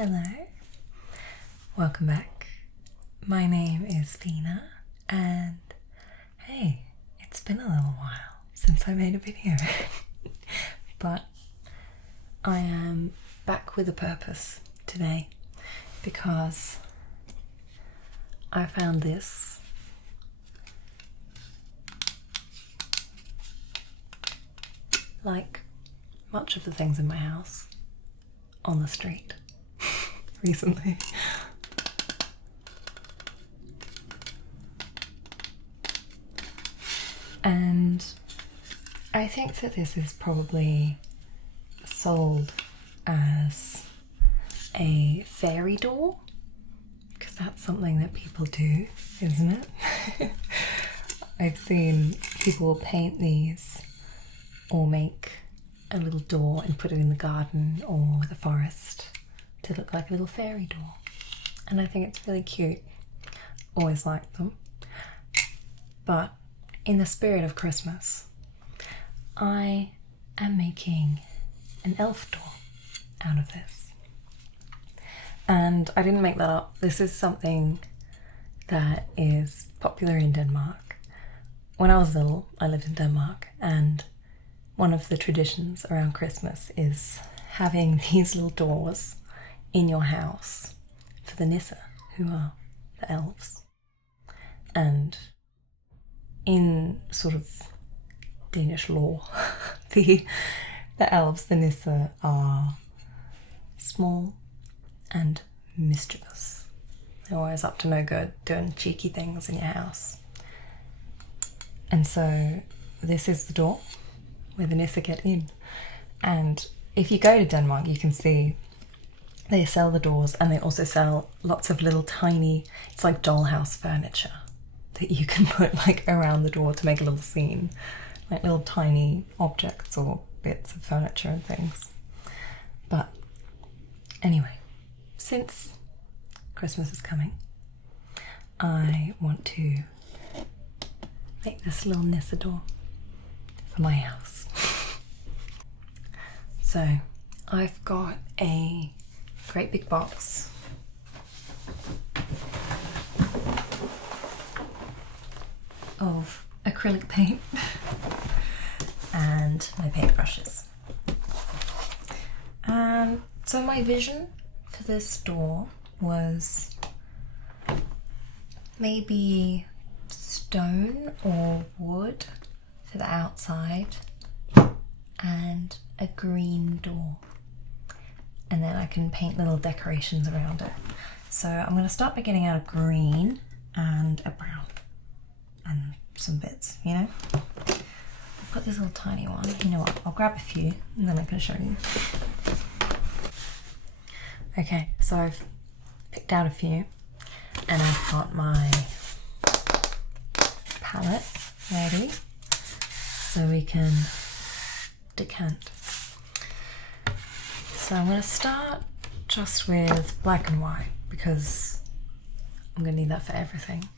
Hello, welcome back. My name is Fina, and hey, it's been a little while since I made a video, but I am back with a purpose today because I found this like much of the things in my house on the street recently. And I think that this is probably sold as a fairy door, because that's something that people do, isn't it? I've seen people paint these or make a little door and put it in the garden or the forest to look like a little fairy door, and I think it's really cute. Always liked them. But in the spirit of Christmas, I am making an elf door out of this. And I didn't make that up. This is something that is popular in Denmark. When I was little, I lived in Denmark, and one of the traditions around Christmas is having these little doors in your house for the Nisse, who are the elves. And in sort of Danish lore, the elves, the Nisse, are small and mischievous. They're always up to no good, doing cheeky things in your house. And so this is the door where the Nisse get in. And if you go to Denmark, you can see they sell the doors, and they also sell lots of little tiny, it's like dollhouse furniture that you can put like around the door to make a little scene, like little tiny objects or bits of furniture and things. But anyway, since Christmas is coming, I want to make this little Nisse door for my house. So I've got a great big box of acrylic paint and my paintbrushes. And so my vision for this door was maybe stone or wood for the outside and a green door, and then I can paint little decorations around it. So I'm going to start by getting out a green and a brown and some bits, you know. I've got this little tiny one. You know what, I'll grab a few and then I can show you. Okay, so I've picked out a few, and I've got my palette ready so we can decant. So I'm going to start just with black and white because I'm going to need that for everything.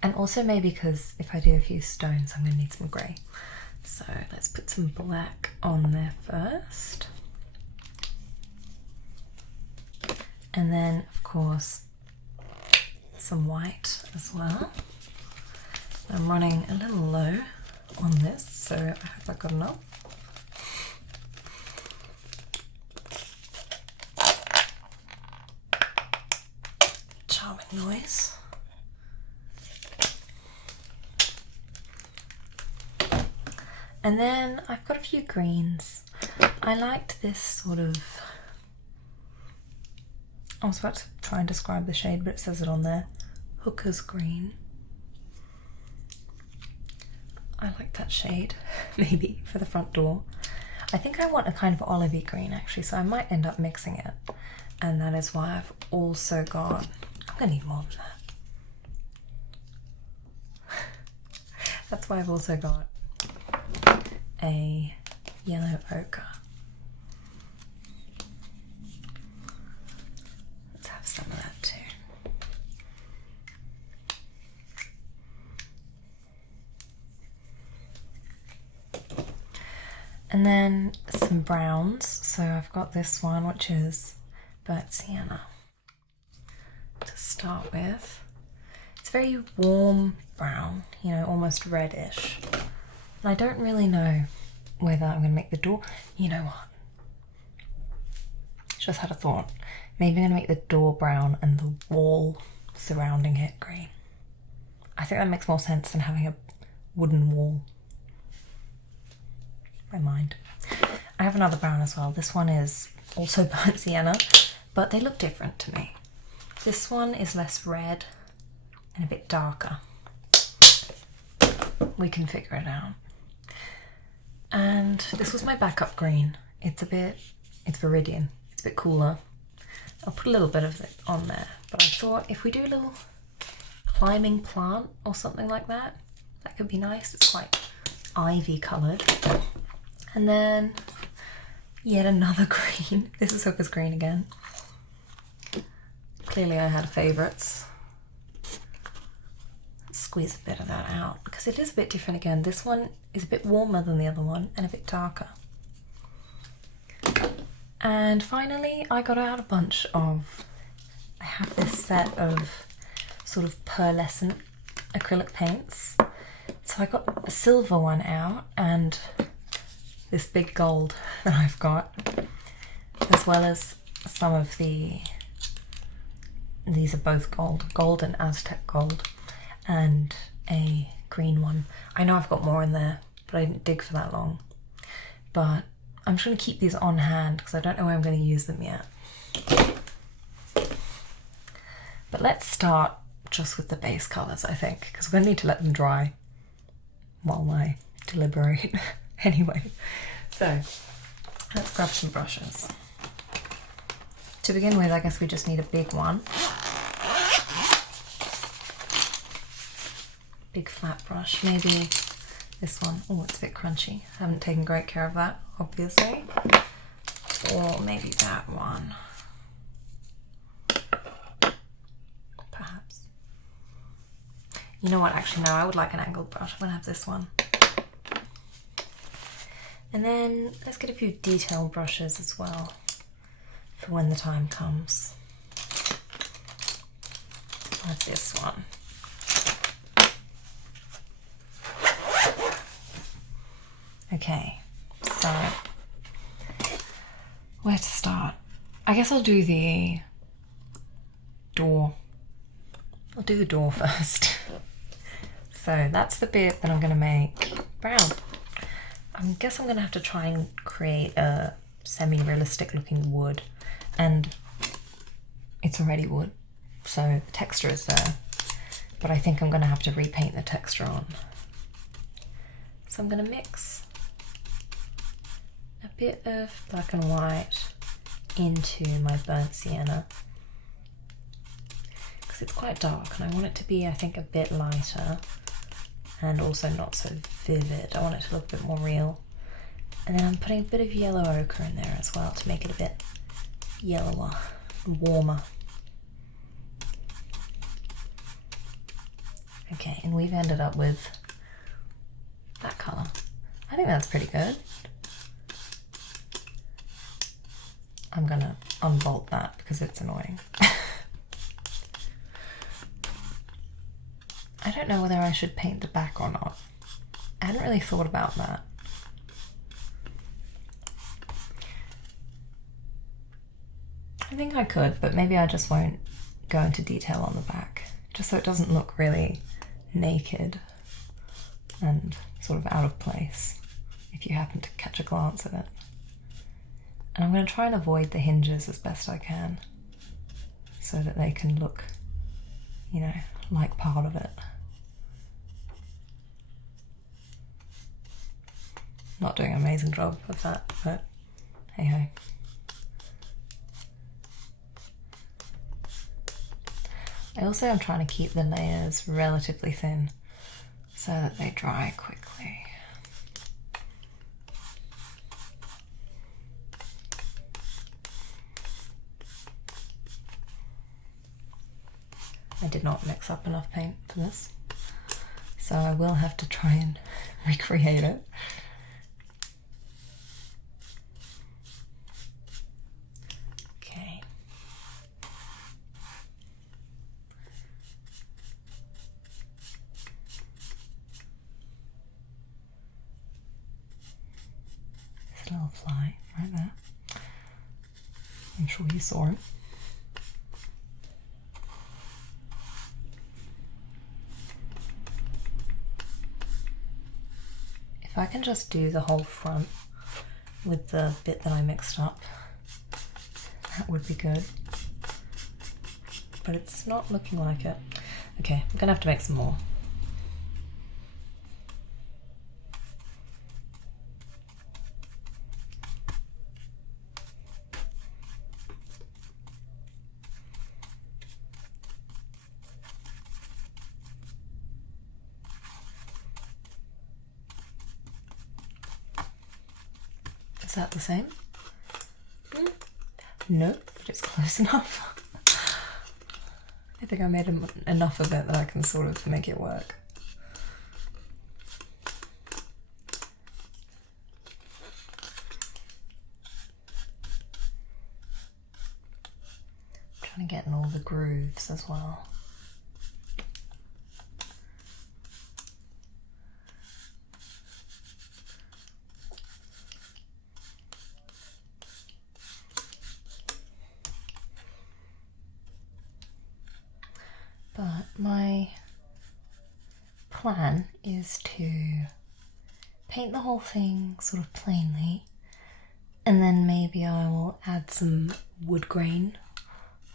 And also maybe because if I do a few stones, I'm going to need some grey. So let's put some black on there first. And then, of course, some white as well. I'm running a little low on this, so I hope I got enough. Charming noise. And then I've got a few greens. I liked this sort of, I was about to try and describe the shade, but it says it on there, hooker's green. I like that shade, maybe, for the front door. I think I want a kind of olivey green actually, so I might end up mixing it. And that is why I've also got, I'm gonna need more than that. That's why I've also got a yellow ochre. Let's have some of that too. And then some browns. So I've got this one, which is burnt sienna to start with. It's very warm brown, you know, almost reddish. And I don't really know whether I'm going to make the door. You know what? Just had a thought. Maybe I'm going to make the door brown and the wall surrounding it green. I think that makes more sense than having a wooden wall. My mind. I have another brown as well. This one is also burnt sienna, but they look different to me. This one is less red and a bit darker. We can figure it out. And this was my backup green. It's Viridian. It's a bit cooler. I'll put a little bit of it on there, but I thought if we do a little climbing plant or something like that, that could be nice. It's quite ivy coloured. And then yet another green. This is Hooker's green again. Clearly I had favourites. Squeeze a bit of that out because it is a bit different again. This one is a bit warmer than the other one and a bit darker. And finally I got out a bunch of, I have this set of sort of pearlescent acrylic paints. So I got a silver one out and this big gold that I've got, as well as some of these are both gold and Aztec gold, and a green one. I know I've got more in there, but I didn't dig for that long. But I'm just going to keep these on hand because I don't know where I'm going to use them yet. But let's start just with the base colours, I think, because we're going to need to let them dry while I deliberate. Anyway, so let's grab some brushes. To begin with, I guess we just need a big one. Big flat brush, maybe this one. Oh, it's a bit crunchy. I haven't taken great care of that, obviously. Or maybe that one. Perhaps. You know what, actually no, I would like an angled brush. I'm gonna have this one. And then let's get a few detail brushes as well for when the time comes. Like this one. Okay, so where to start? I guess I'll do the door. I'll do the door first. So that's the bit that I'm going to make brown. I guess I'm going to have to try and create a semi-realistic looking wood, and it's already wood, so the texture is there, but I think I'm going to have to repaint the texture on. So I'm going to mix a bit of black and white into my burnt sienna because it's quite dark and I want it to be, I think, a bit lighter and also not so vivid. I want it to look a bit more real. And then I'm putting a bit of yellow ochre in there as well to make it a bit yellower and warmer. Okay, and we've ended up with that colour. I think that's pretty good. I'm gonna unbolt that because it's annoying. I don't know whether I should paint the back or not. I hadn't really thought about that. I think I could, but maybe I just won't go into detail on the back, just so it doesn't look really naked and sort of out of place if you happen to catch a glance at it. And I'm going to try and avoid the hinges as best I can so that they can look, you know, like part of it. Not doing an amazing job of that, but hey ho. I also am trying to keep the layers relatively thin so that they dry quickly. I did not mix up enough paint for this, so I will have to try and recreate it. Okay, fly right there. I'm sure you saw him. If I can just do the whole front with the bit that I mixed up, that would be good. But it's not looking like it. Okay, I'm gonna have to make some more. Is that the same? No, but it's close enough. I think I made enough of it that I can sort of make it work. I'm trying to get in all the grooves as well. But my plan is to paint the whole thing sort of plainly, and then maybe I will add some wood grain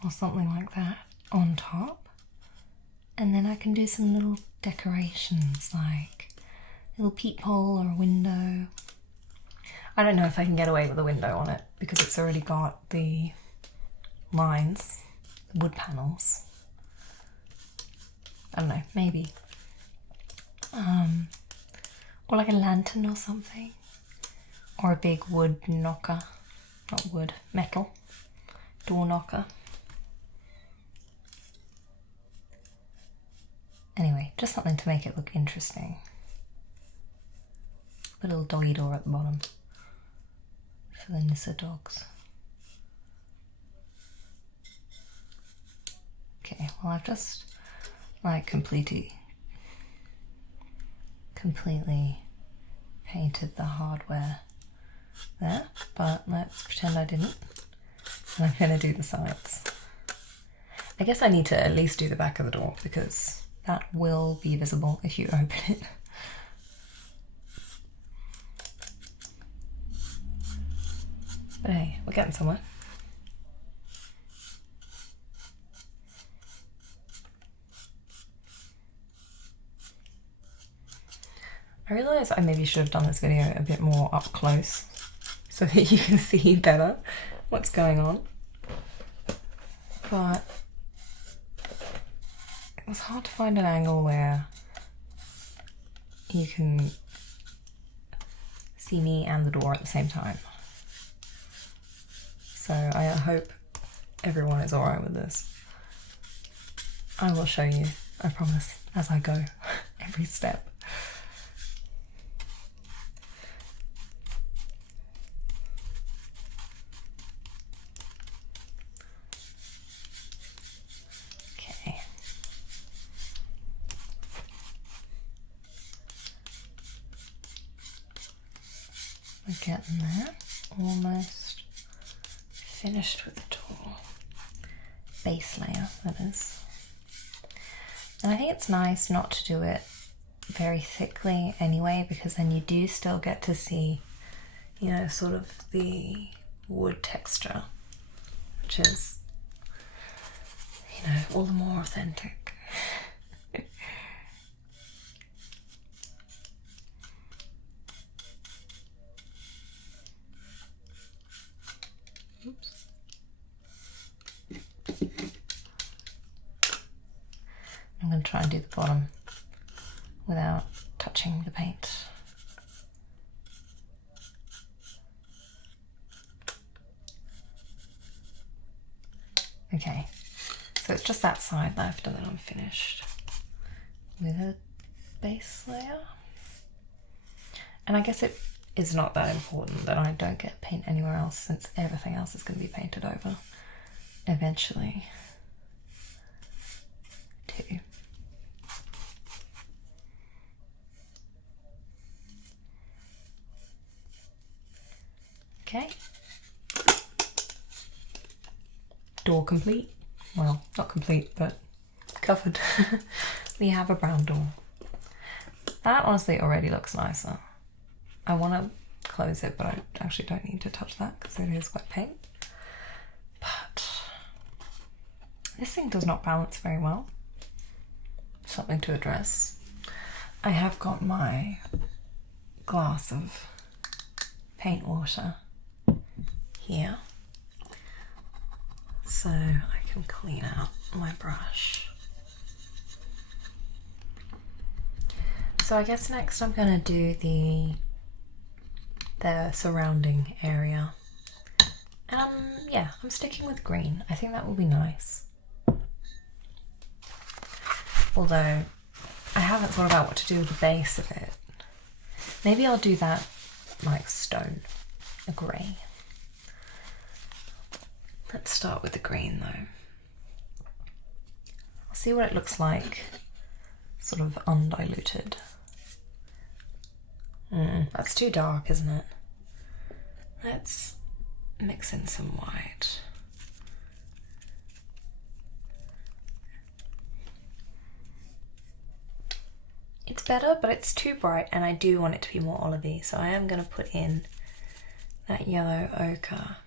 or something like that on top, and then I can do some little decorations like a little peephole or a window. I don't know if I can get away with a window on it because it's already got the lines, wood panels. I don't know, maybe. Or like a lantern or something. Or a big wood knocker. Not wood, metal. Door knocker. Anyway, just something to make it look interesting. A little doggy door at the bottom. For the Nissa dogs. Okay, well I've just like completely painted the hardware there, but let's pretend I didn't. And I'm gonna do the sides. I guess I need to at least do the back of the door because that will be visible if you open it. But hey, we're getting somewhere. I realise I maybe should have done this video a bit more up close so that you can see better what's going on. But it was hard to find an angle where you can see me and the door at the same time. So I hope everyone is alright with this. I will show you, I promise, as I go, every step. We're getting there, almost finished with the door. Base layer, that is. And I think it's nice not to do it very thickly anyway, because then you do still get to see, you know, sort of the wood texture, which is, you know, all the more authentic. Oops. I'm going to try and do the bottom without touching the paint. Okay, so it's just that side left and then I'm finished with a base layer. And I guess it is not that important that I don't get paint anywhere else since everything else is going to be painted over eventually too. Okay. Door complete. Well, not complete, but covered. We have a brown door. That honestly already looks nicer. I want to close it, but I actually don't need to touch that because it is wet paint. But this thing does not balance very well. Something to address. I have got my glass of paint water here, so I can clean out my brush. So I guess next I'm going to do the surrounding area. Yeah, I'm sticking with green. I think that will be nice. Although I haven't thought about what to do with the base of it. Maybe I'll do that like stone, a grey. Let's start with the green though. I'll see what it looks like, sort of undiluted. That's too dark, isn't it? Let's mix in some white. It's better, but it's too bright and I do want it to be more olivey, so I am going to put in that yellow ochre.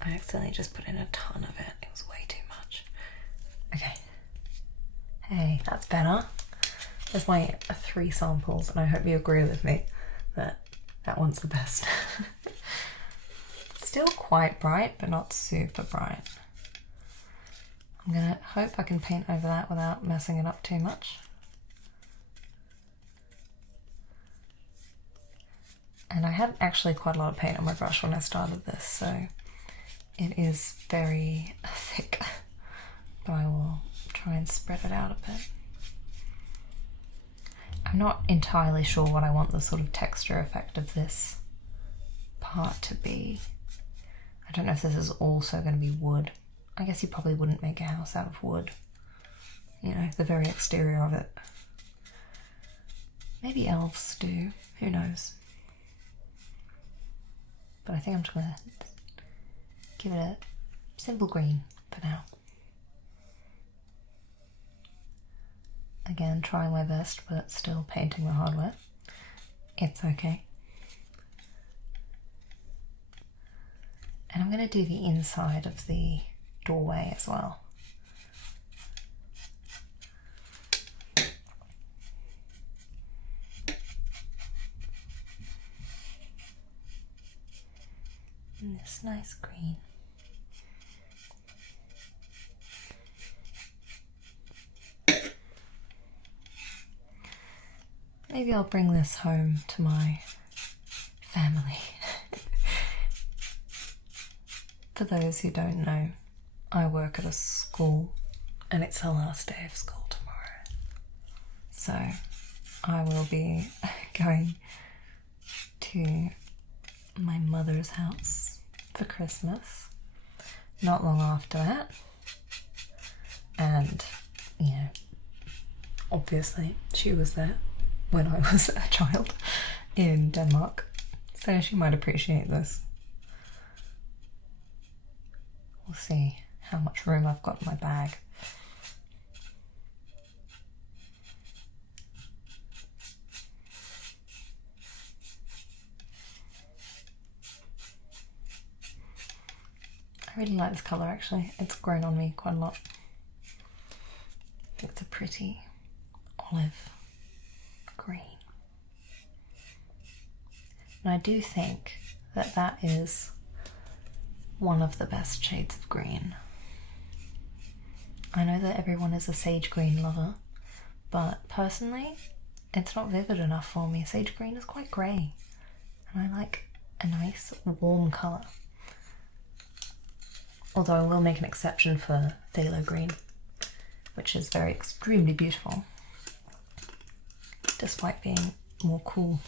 I accidentally just put in a ton of it. It was way too much. Okay. Hey, that's better. There's my 3 samples and I hope you agree with me that that one's the best. Still quite bright, but not super bright. I'm gonna hope I can paint over that without messing it up too much. And I had actually quite a lot of paint on my brush when I started this, so it is very thick, but I will try and spread it out a bit. I'm not entirely sure what I want the sort of texture effect of this part to be. I don't know if this is also going to be wood. I guess you probably wouldn't make a house out of wood. You know, the very exterior of it. Maybe elves do, who knows. But I think I'm just going to give it a simple green for now. Again, trying my best, but still painting the hardware. It's okay. And I'm going to do the inside of the doorway as well. And this nice green. Maybe I'll bring this home to my family. For those who don't know, I work at a school and it's the last day of school tomorrow. So I will be going to my mother's house for Christmas not long after that. And, you know, obviously she was there when I was a child in Denmark, so she might appreciate this. We'll see how much room I've got in my bag. I really like this colour actually, it's grown on me quite a lot. It's a pretty olive green. And I do think that that is one of the best shades of green. I know that everyone is a sage green lover, but personally, it's not vivid enough for me. Sage green is quite grey, and I like a nice warm colour. Although I will make an exception for phthalo green, which is very extremely beautiful, despite being more cool.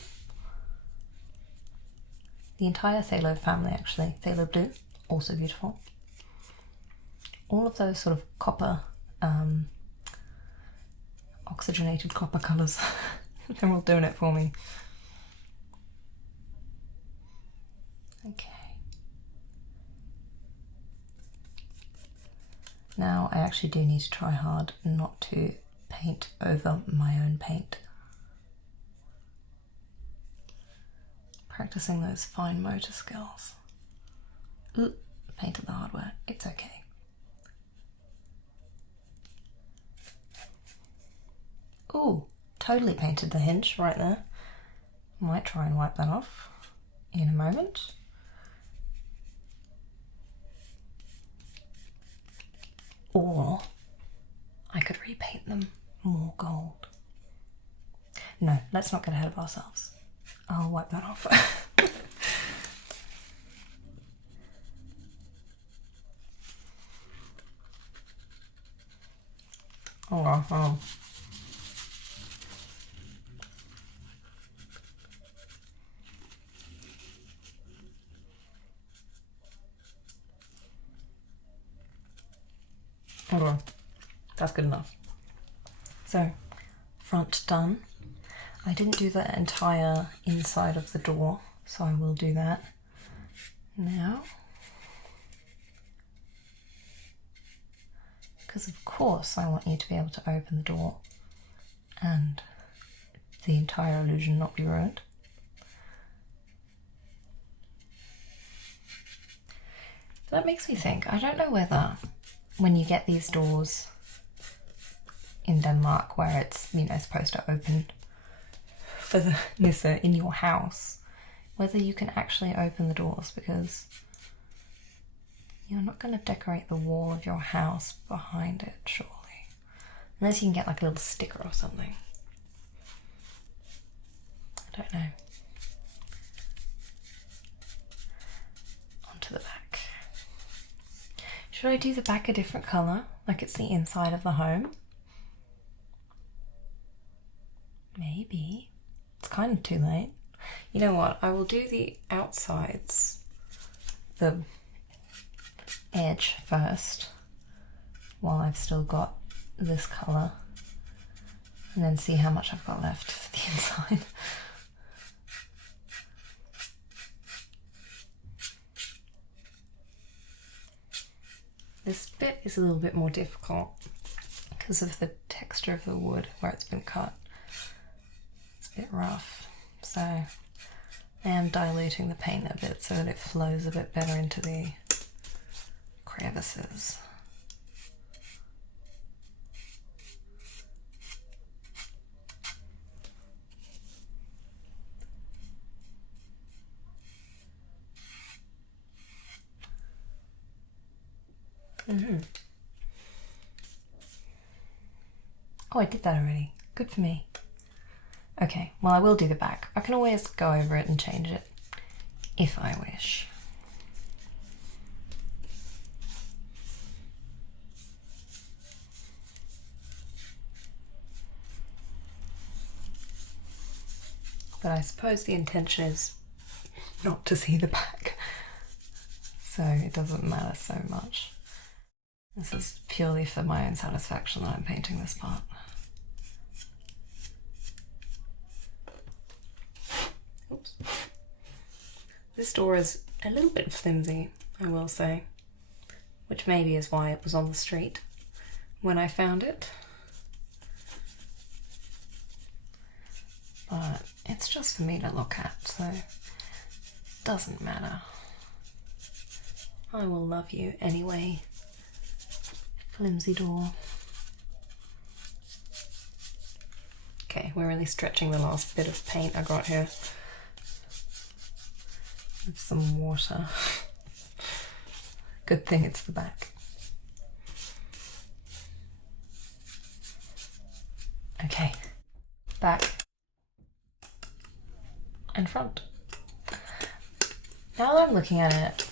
The entire phthalo family actually, phthalo blue, also beautiful. All of those sort of copper, oxygenated copper colours, they're all doing it for me. Okay. Now I actually do need to try hard not to paint over my own paint. Practicing those fine motor skills. Ooh, painted the hard way. It's okay. Ooh, totally painted the hinge right there. Might try and wipe that off in a moment. Or I could repaint them more gold. No, let's not get ahead of ourselves. I'll wipe that off. Oh. Okay, that's good enough. So, front done. I didn't do the entire inside of the door, so I will do that now. Because of course I want you to be able to open the door and the entire illusion not be ruined. That makes me think, I don't know whether when you get these doors in Denmark where it's, you know, supposed to open for the nisse in your house, whether you can actually open the doors, because you're not going to decorate the wall of your house behind it, surely. Unless you can get like a little sticker or something. I don't know. Onto the back. Should I do the back a different colour, like it's the inside of the home? Maybe. It's kind of too late. You know what? I will do the outsides, the edge first, while I've still got this colour, and then see how much I've got left for the inside. This bit is a little bit more difficult because of the texture of the wood where it's been cut. It's a bit rough, so I am diluting the paint a bit so that it flows a bit better into the crevices. Oh, I did that already. Good for me. Okay, well I will do the back. I can always go over it and change it if I wish. But I suppose the intention is not to see the back, so it doesn't matter so much. This is purely for my own satisfaction that I'm painting this part. Oops. This door is a little bit flimsy, I will say, which maybe is why it was on the street when I found it. But it's just for me to look at, so it doesn't matter. I will love you anyway. Flimsy door. Okay, we're really stretching the last bit of paint I got here with some water. Good thing it's the back. Okay, back and front. Now that I'm looking at it,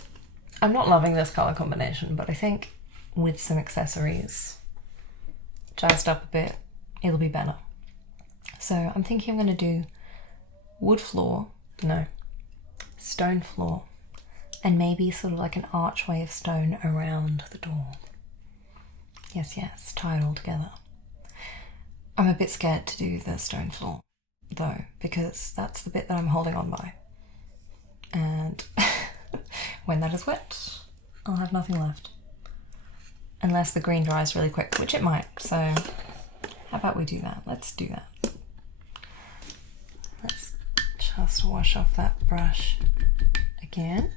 I'm not loving this colour combination, but I think with some accessories jazzed up a bit, it'll be better. So I'm thinking I'm going to do wood floor, no, stone floor, and maybe sort of like an archway of stone around the door. Yes, tie it all together. I'm a bit scared to do the stone floor though, because that's the bit that I'm holding on by. And When that is wet, I'll have nothing left. Unless the green dries really quick, which it might, so how about we do that? Let's do that. Let's just wash off that brush again.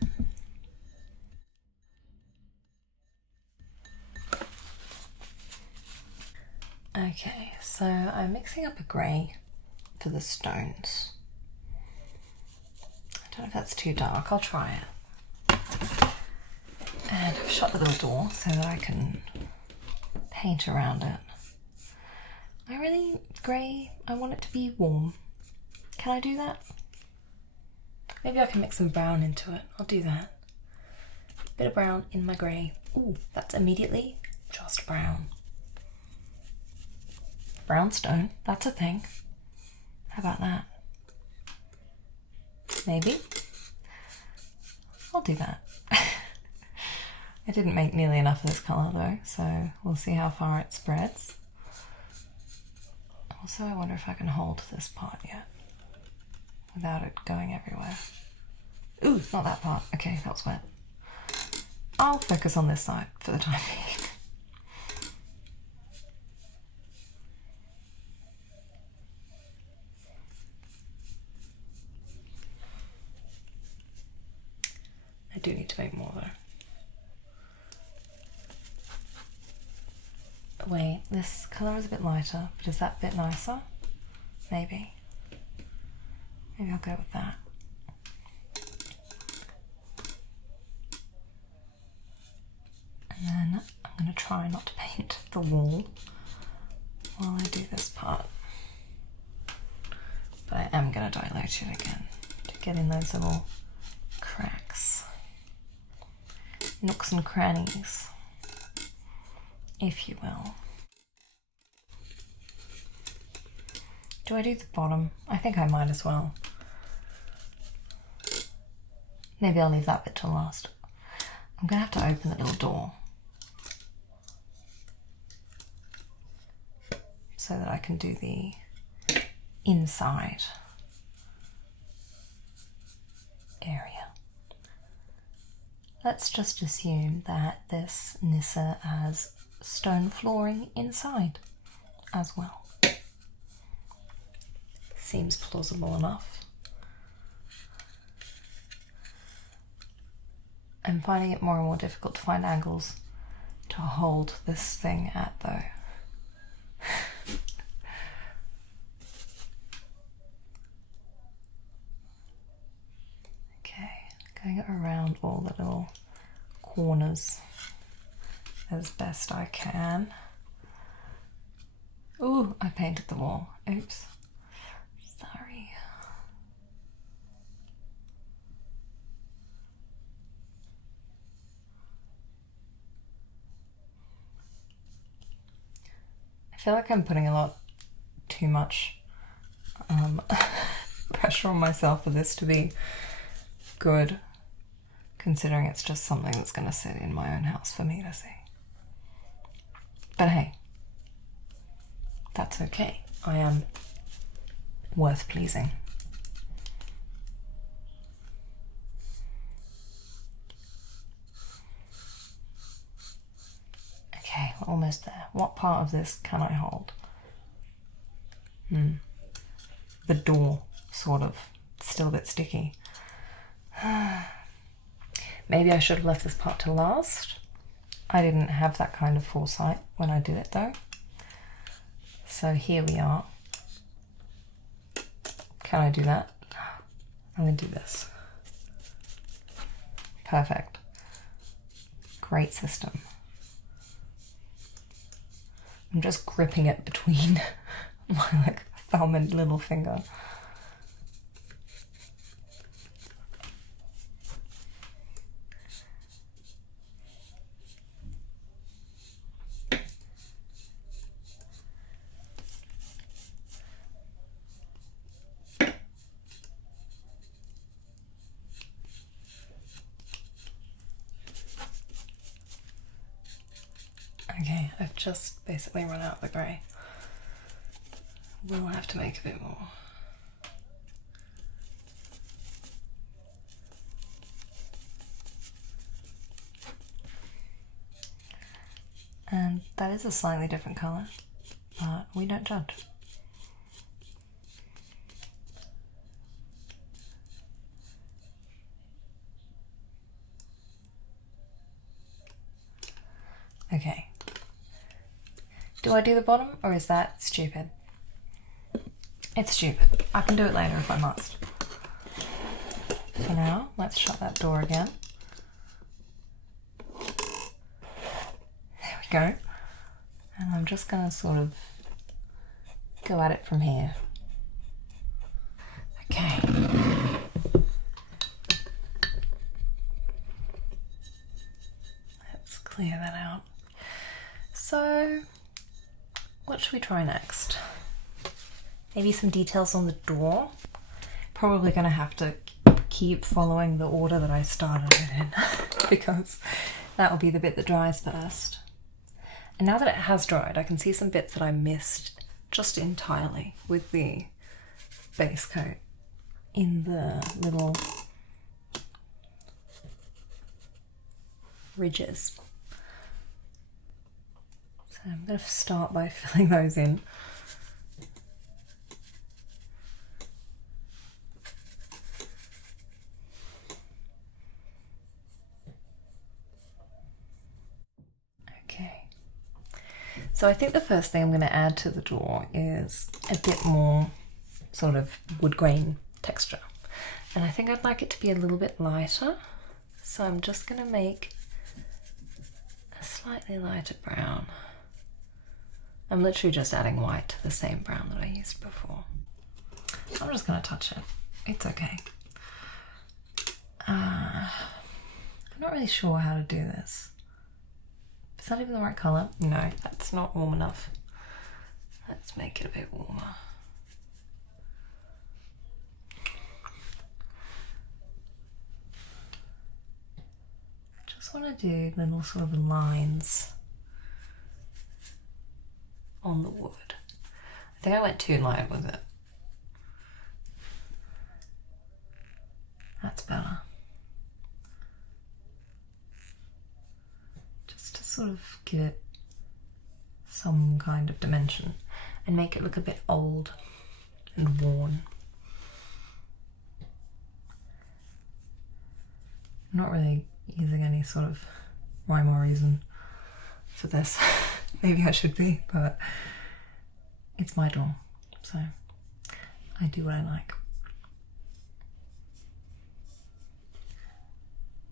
Okay, so I'm mixing up a grey for the stones. I don't know if that's too dark, I'll try it. And I've shut the little door so that I can paint around it. Grey, I want it to be warm. Can I do that? Maybe I can mix some brown into it. I'll do that. Bit of brown in my grey. Ooh, that's immediately just brown. Brownstone, that's a thing. How about that? Maybe. I'll do that. I didn't make nearly enough of this colour though, so we'll see how far it spreads. Also, I wonder if I can hold this part yet without it going everywhere. Ooh, not that part. Okay, that was wet. I'll focus on this side for the time being. I do need to make more though. Wait, this colour is a bit lighter, but is that a bit nicer? Maybe. Maybe I'll go with that. And then I'm going to try not to paint the wall while I do this part. But I am going to dilate it again to get in those little cracks. Nooks and crannies, if you will. Do I do the bottom? I think I might as well. Maybe I'll leave that bit till last. I'm gonna have to open the little door so that I can do the inside area. Let's just assume that this Nissa has stone flooring inside as well. Seems plausible enough. I'm finding it more and more difficult to find angles to hold this thing at though. Okay, going around all the little corners as best I can. Ooh, I painted the wall. Oops. Sorry. I feel like I'm putting a lot too much pressure on myself for this to be good, considering it's just something that's going to sit in my own house for me to see. But hey, that's okay. I am worth pleasing. Okay, we're almost there. What part of this can I hold? The door, sort of. It's still a bit sticky. Maybe I should have left this part to last. I didn't have that kind of foresight when I did it though. So here we are. Can I do that? I'm going to do this. Perfect. Great system. I'm just gripping it between my thumb and little finger. Okay, I've just basically run out of the grey. We'll have to make a bit more. That is a slightly different colour, but we don't judge. Okay. Do I do the bottom, or is that stupid? It's stupid. I can do it later if I must. For now, let's shut that door again. There we go. And I'm just going to sort of go at it from here. Okay. Let's clear that out. So, what should we try next? Maybe some details on the door. Probably going to have to keep following the order that I started it in because that will be the bit that dries first. And now that it has dried, I can see some bits that I missed just entirely with the base coat in the little ridges. So I'm going to start by filling those in. Okay. So I think the first thing I'm going to add to the door is a bit more sort of wood grain texture. And I think I'd like it to be a little bit lighter. So I'm just going to make a slightly lighter brown. I'm literally just adding white to the same brown that I used before. I'm just going to touch it. It's okay. I'm not really sure how to do this. Is that even the right colour? No, that's not warm enough. Let's make it a bit warmer. Just want to do little sort of lines on the wood. I think I went too light with it. That's better. Just to sort of give it some kind of dimension and make it look a bit old and worn. I'm not really using any sort of rhyme or reason for this. Maybe I should be, but it's my door, so I do what I like.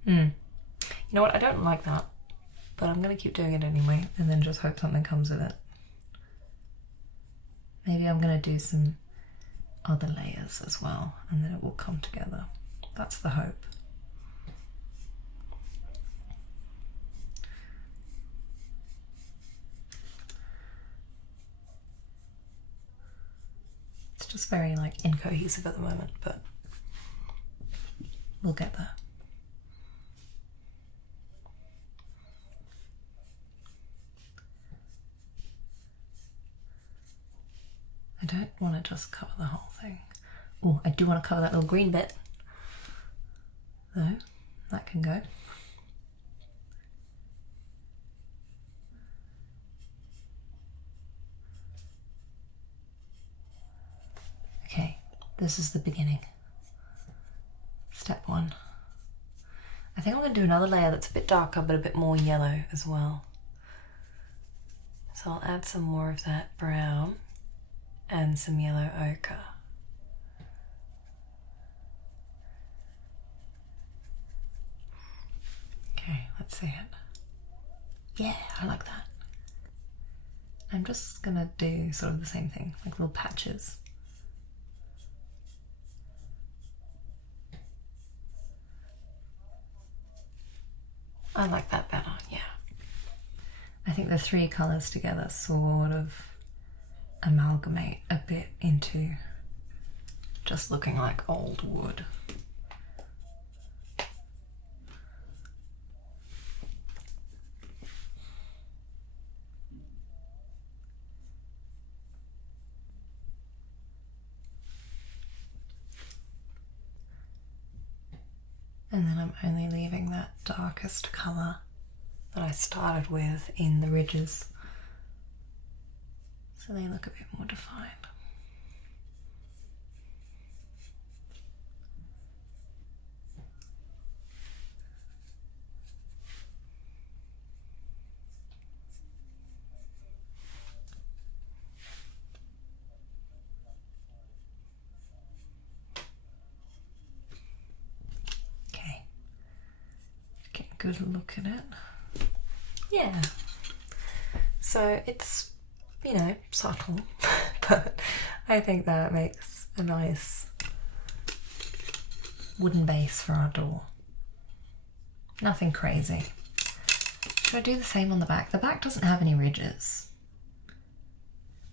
You know what, I don't like that, but I'm going to keep doing it anyway and then just hope something comes of it. Maybe I'm going to do some other layers as well and then it will come together. That's the hope. It's just very like incohesive at the moment, but we'll get there. I don't want to just cover the whole thing. Oh, I do want to cover that little green bit. Though, that can go. Okay, this is the beginning. Step one. I think I'm going to do another layer that's a bit darker but a bit more yellow as well. So I'll add some more of that brown and some yellow ochre. Okay, let's see it. Yeah, I like that. I'm just gonna do sort of the same thing, like little patches. I like that better, yeah. I think the three colours together sort of amalgamate a bit into just looking like old wood. And then I'm only leaving that darkest colour that I started with in the ridges so they look a bit more defined. Okay, get a good look at it. Yeah, so it's, you know, subtle, but I think that makes a nice wooden base for our door. Nothing crazy. Should I do the same on the back? The back doesn't have any ridges,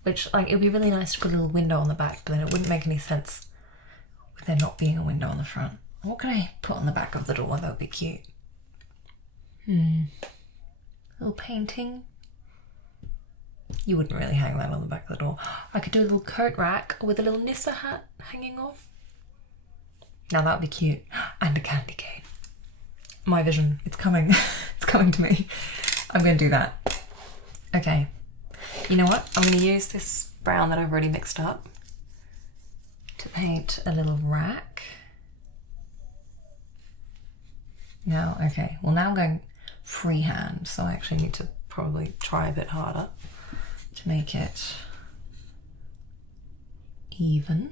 which, like, it'd be really nice to put a little window on the back, but then it wouldn't make any sense with there not being a window on the front. What can I put on the back of the door that would be cute? Little painting. You wouldn't really hang that on the back of the door. I could do a little coat rack with a little Nissa hat hanging off. Now that would be cute. And a candy cane. My vision, it's coming. It's coming to me. I'm going to do that. Okay. You know what? I'm going to use this brown that I've already mixed up to paint a little rack. Now, okay. Well, now I'm going freehand, so I actually need to probably try a bit harder to make it even.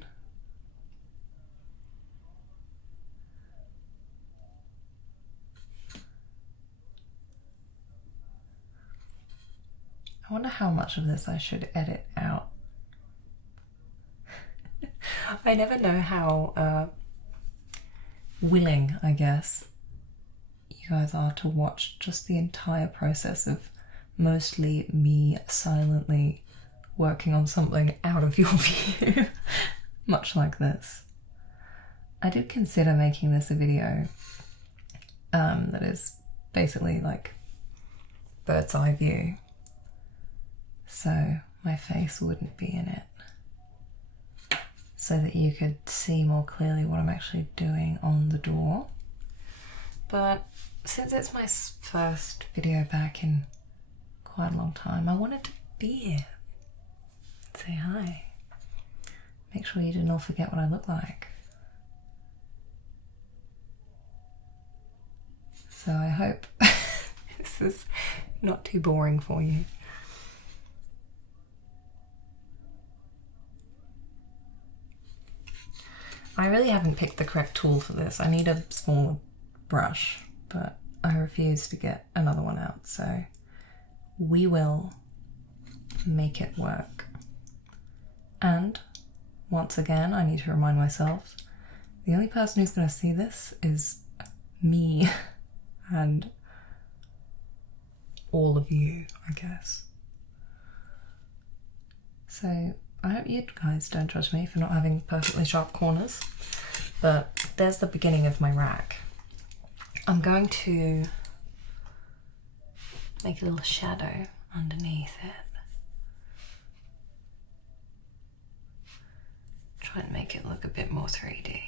I wonder how much of this I should edit out. I never know how willing, I guess, you guys are to watch just the entire process of mostly me silently working on something out of your view, much like this. I did consider making this a video that is basically like bird's eye view, so my face wouldn't be in it, so that you could see more clearly what I'm actually doing on the door. But since it's my first video back in quite a long time, I wanted to be here, say hi, make sure you didn't all forget what I look like. So I hope this is not too boring for you. I really haven't picked the correct tool for this. I need a smaller brush, but I refuse to get another one out, so we will make it work. And once again, I need to remind myself, the only person who's going to see this is me and all of you, I guess. So I hope you guys don't judge me for not having perfectly sharp corners, but there's the beginning of my rack. I'm going to make a little shadow underneath it. Try and make it look a bit more 3D.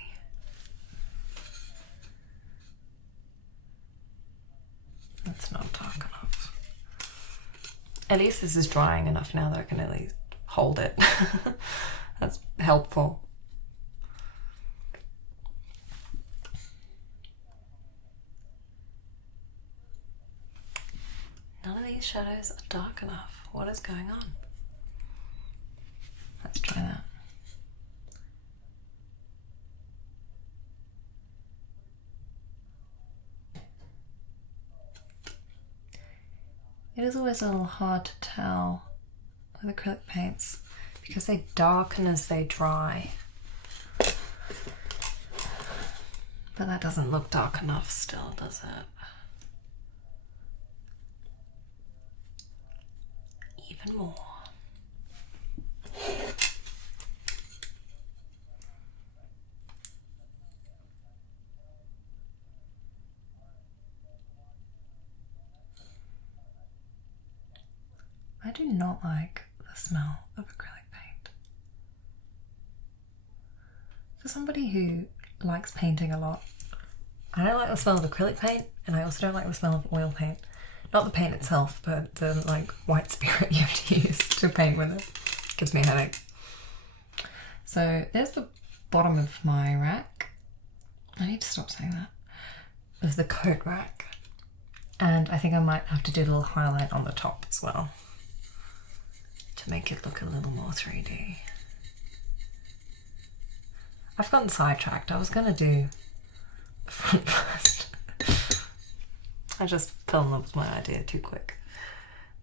That's not dark enough. At least this is drying enough now that I can at least hold it. That's helpful. None of these shadows are dark enough. What is going on? Let's try that. It is always a little hard to tell with acrylic paints because they darken as they dry. But that doesn't look dark enough still, does it? Even more. I do not like the smell of acrylic paint. For somebody who likes painting a lot, I don't like the smell of acrylic paint, and I also don't like the smell of oil paint. Not the paint itself, but the like white spirit you have to use to paint with it. Gives me a headache. So there's the bottom of my rack. I need to stop saying that. There's the coat rack. And I think I might have to do a little highlight on the top as well to make it look a little more 3D. I've gotten sidetracked. I was going to do the front first. I just fell in love with my idea too quick.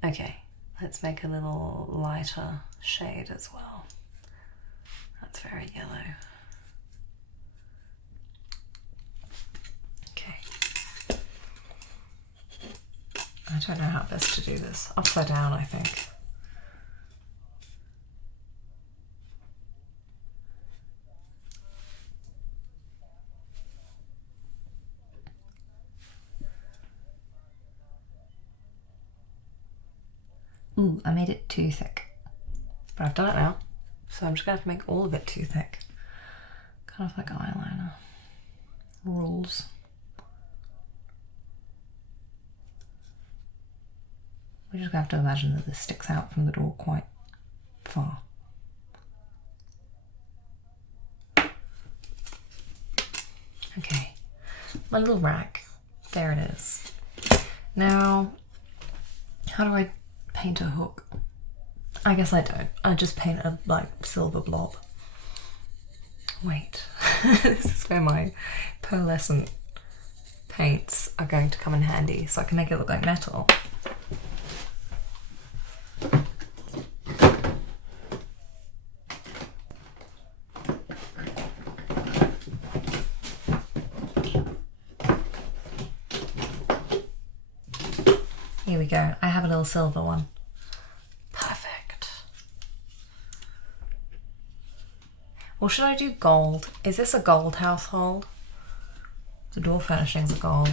Okay, let's make a little lighter shade as well. That's very yellow. Okay. I don't know how best to do this. Upside down, I think. Ooh, I made it too thick. But I've done it now, so I'm just gonna have to make all of it too thick. Kind of like eyeliner. Rules. We're just gonna have to imagine that this sticks out from the door quite far. Okay, my little rack. There it is. Now, how do I paint a hook? I guess I don't. I just paint a like silver blob. Wait, this is where my pearlescent paints are going to come in handy, so I can make it look like metal. Here we go. I have a little silver one. Perfect. Or should I do gold? Is this a gold household? The door furnishings are gold.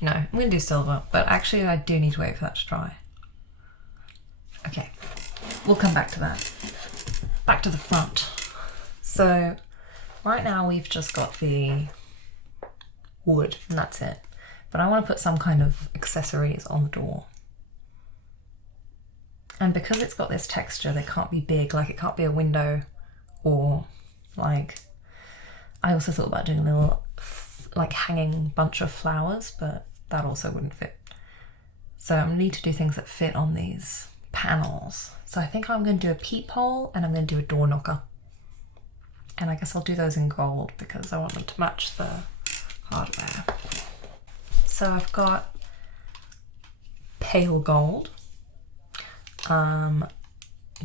No, I'm going to do silver, but actually I do need to wait for that to dry. Okay, we'll come back to that. Back to the front. So right now we've just got the wood and that's it. But I want to put some kind of accessories on the door. And because it's got this texture, they can't be big, like it can't be a window or like, I also thought about doing a little like hanging bunch of flowers, but that also wouldn't fit. So I need to do things that fit on these panels. So I think I'm going to do a peephole and I'm going to do a door knocker. And I guess I'll do those in gold because I want them to match the hardware. So I've got pale gold,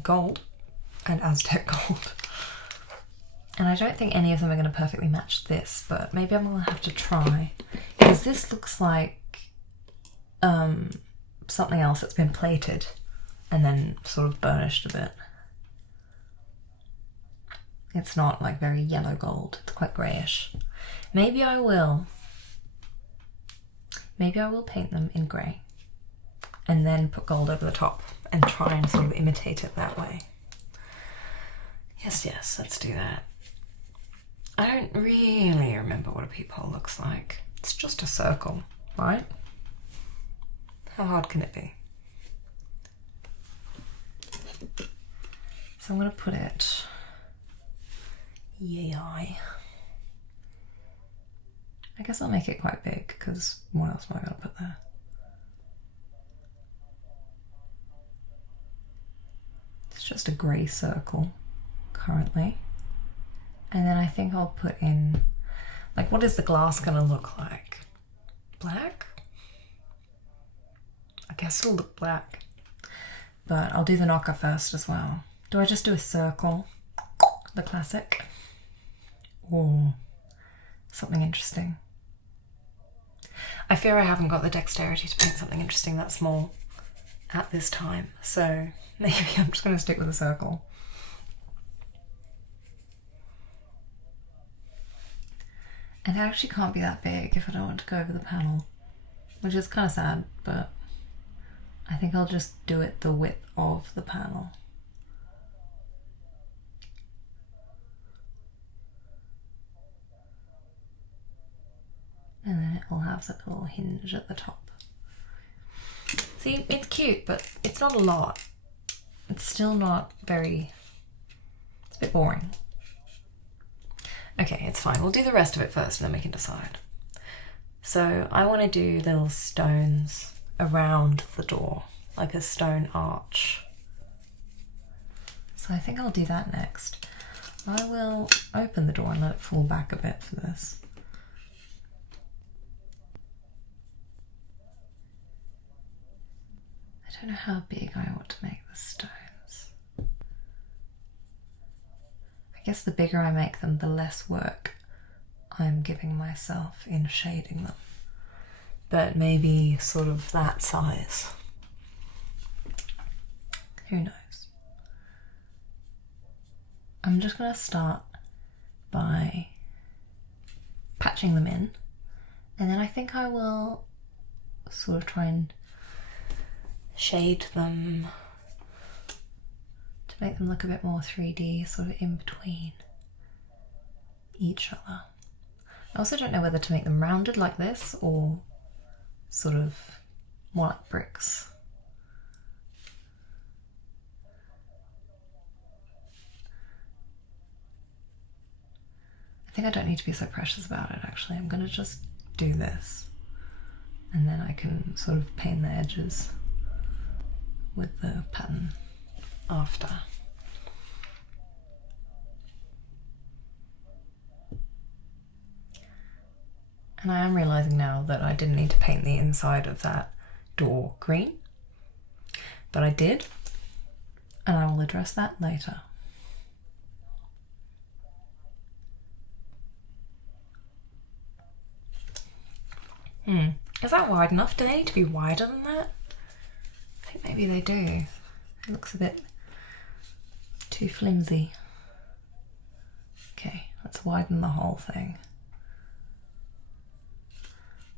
gold and Aztec gold. And I don't think any of them are going to perfectly match this, but maybe I'm going to have to try. Because this looks like something else that's been plated and then sort of burnished a bit. It's not like very yellow gold, it's quite greyish. Maybe I will paint them in grey and then put gold over the top and try and sort of imitate it that way. Yes, let's do that. I don't really remember what a peephole looks like. It's just a circle, right? How hard can it be? So I'm going to put it, I guess I'll make it quite big because what else am I going to put there? It's just a grey circle currently. And then I think I'll put in, like, what is the glass going to look like? Black? I guess it'll look black. But I'll do the knocker first as well. Do I just do a circle? The classic? Or something interesting? I fear I haven't got the dexterity to paint something interesting that small at this time. So maybe I'm just going to stick with a circle. And it actually can't be that big if I don't want to go over the panel, which is kind of sad, but I think I'll just do it the width of the panel. And then it will have that little hinge at the top. See, it's cute, but it's not a lot. it's still not very, it's a bit boring. Okay, it's fine. We'll do the rest of it first and then we can decide. So I want to do little stones around the door, like a stone arch. So I think I'll do that next. I will open the door and let it fall back a bit for this. I don't know how big I ought to make the stones. I guess the bigger I make them, the less work I'm giving myself in shading them. But maybe sort of that size. Who knows? I'm just going to start by patching them in, and then I think I will sort of try and shade them to make them look a bit more 3D, sort of in between each other. I also don't know whether to make them rounded like this or sort of more like bricks. I think I don't need to be so precious about it actually. I'm going to just do this and then I can sort of paint the edges with the pattern after. And I am realising now that I didn't need to paint the inside of that door green, but I did, and I will address that later. Is that wide enough? Do they need to be wider than that? I think maybe they do. It looks a bit too flimsy. Okay, let's widen the whole thing.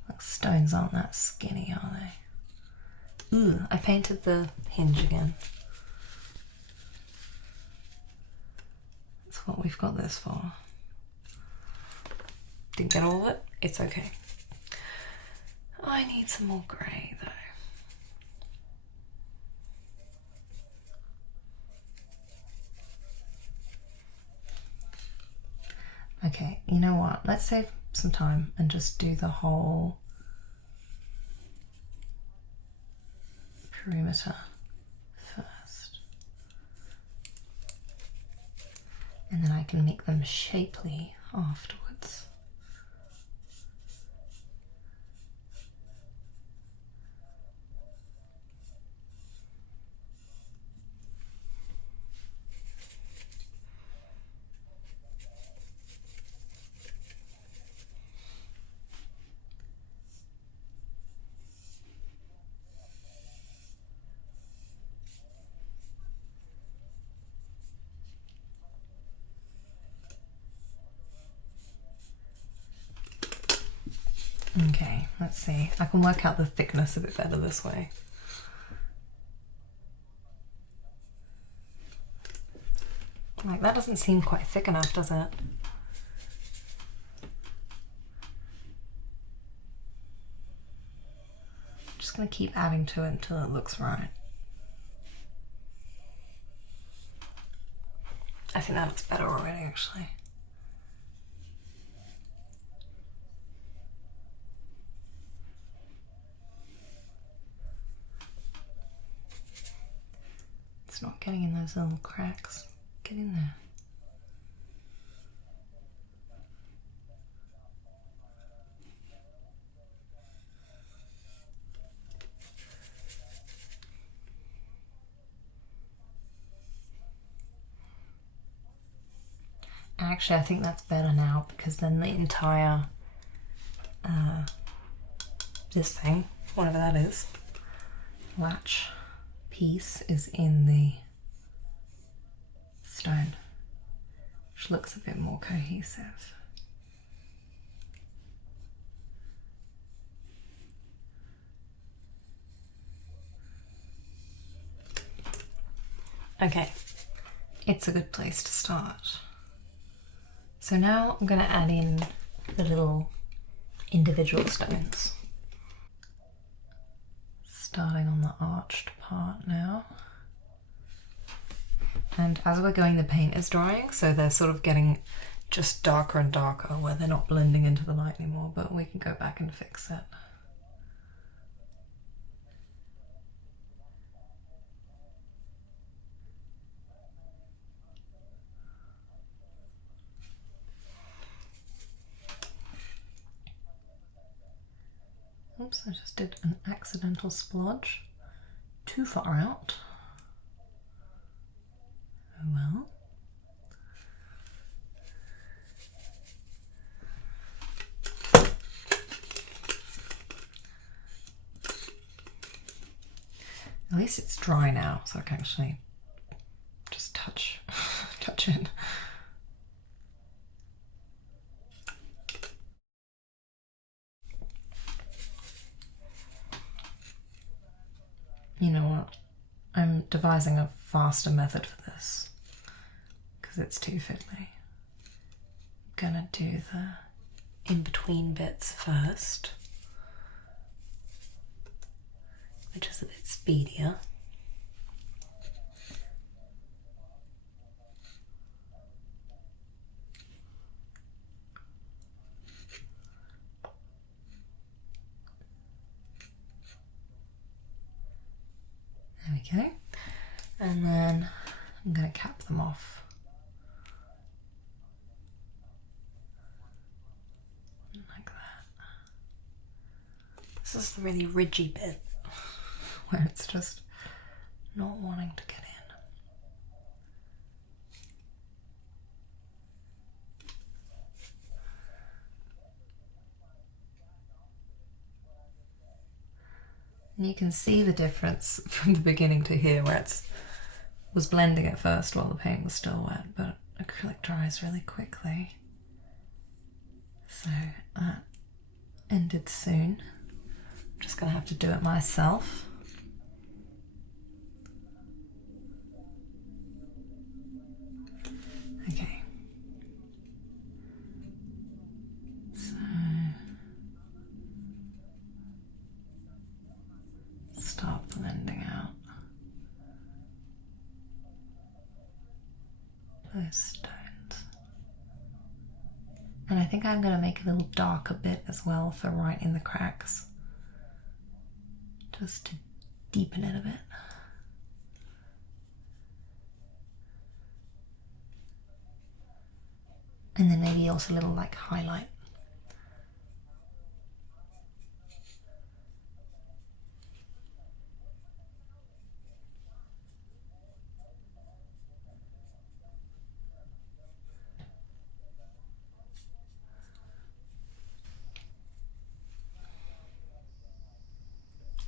Like stones aren't that skinny, are they? Ooh, I painted the hinge again. That's what we've got this for. Didn't get all of it? It's okay. I need some more grey though. Okay, you know what? Let's save some time and just do the whole perimeter first. And then I can make them shapely afterwards. Okay, let's see. I can work out the thickness a bit better this way. Like, that doesn't seem quite thick enough, does it? Just gonna keep adding to it until it looks right. I think that looks better already, actually. It's not getting in those little cracks. Get in there. Actually, I think that's better now because then the entire this thing, whatever that is, latch piece is in the stone, which looks a bit more cohesive. Okay, it's a good place to start. So now I'm going to add in the little individual stones. Starting on the arched part now. And as we're going, the paint is drying, so they're sort of getting just darker and darker where they're not blending into the light anymore, but we can go back and fix it. Oops, I just did an accidental splodge. Too far out. Oh well. At least it's dry now, so I can actually just touch it. You know what? I'm devising a faster method for this because it's too fiddly. I'm gonna do the in-between bits first, which is a bit speedier. There we go. And then I'm going to cap them off. Like that. This is the really ridgy bit where it's just not wanting to get in. And you can see the difference from the beginning to here where it was blending at first while the paint was still wet, but acrylic dries really quickly. So that ended soon. I'm just going to have to do it myself. Okay. So start blending out those stones. And I think I'm going to make a little darker bit as well for right in the cracks, just to deepen it a bit. And then maybe also a little like highlight.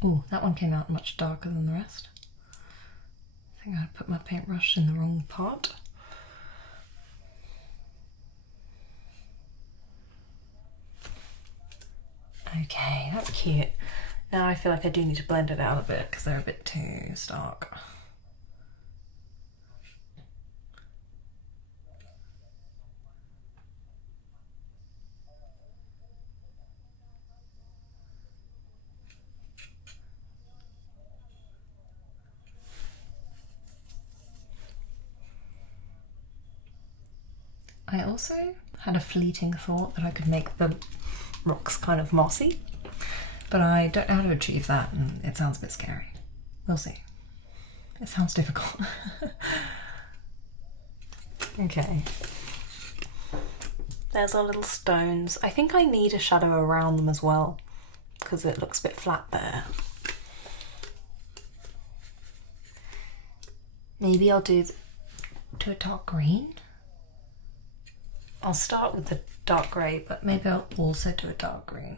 Oh, that one came out much darker than the rest. I think I put my paintbrush in the wrong part. Okay, that's cute. Now I feel like I do need to blend it out a bit because they're a bit too stark. I also had a fleeting thought that I could make the rocks kind of mossy, but I don't know how to achieve that and it sounds a bit scary. We'll see. It sounds difficult. Okay. There's our little stones. I think I need a shadow around them as well because it looks a bit flat there. Maybe I'll do a dark green. I'll start with the dark grey, but maybe I'll also do a dark green.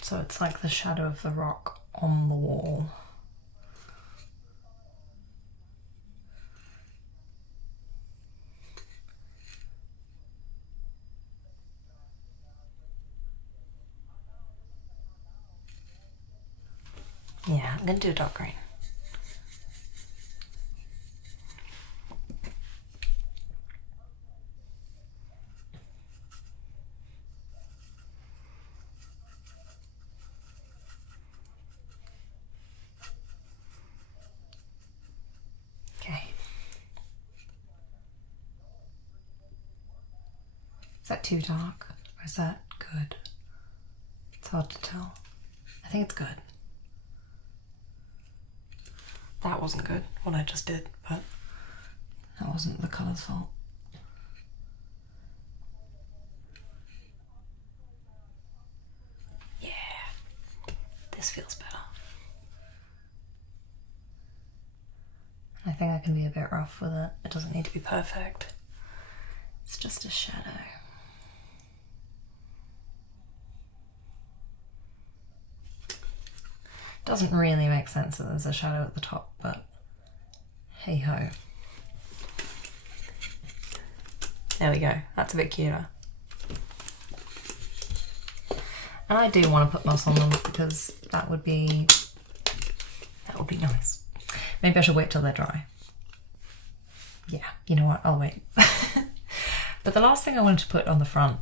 So it's like the shadow of the rock on the wall. Yeah, I'm going to do a dark green. that too dark? Or is that good? It's hard to tell. I think it's good. That wasn't good, what I just did, but that wasn't the colour's fault. Yeah, this feels better. I think I can be a bit rough with it. It doesn't need to be perfect. It's just a shadow. Doesn't really make sense that there's a shadow at the top, but hey ho. There we go, that's a bit cuter. And I do want to put moss on them because that would be nice. Maybe I should wait till they're dry. Yeah, you know what, I'll wait. But the last thing I wanted to put on the front,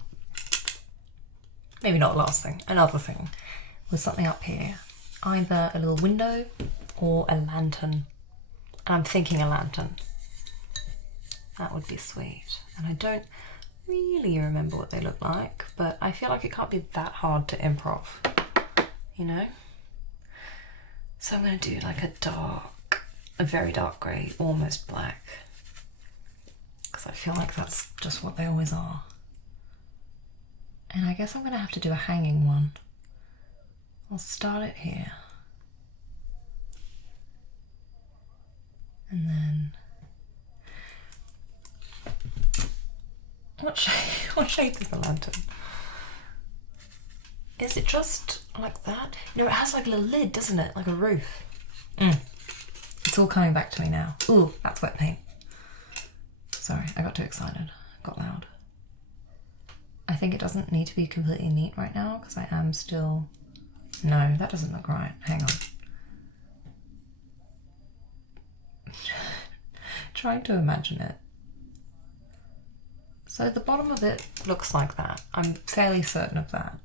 maybe not the last thing, another thing, was something up here. Either a little window or a lantern. And I'm thinking a lantern. That would be sweet. And I don't really remember what they look like, but I feel like it can't be that hard to improv, you know? So I'm gonna do like a very dark grey, almost black. Because I feel like that's just what they always are. And I guess I'm gonna have to do a hanging one. I'll start it here. And then... What shape is the lantern? Is it just like that? No, it has like a little lid, doesn't it? Like a roof. It's all coming back to me now. Ooh, that's wet paint. Sorry, I got too excited. Got loud. I think it doesn't need to be completely neat right now because I am still... No, that doesn't look right. Hang on. Trying to imagine it. So the bottom of it looks like that. I'm fairly certain of that.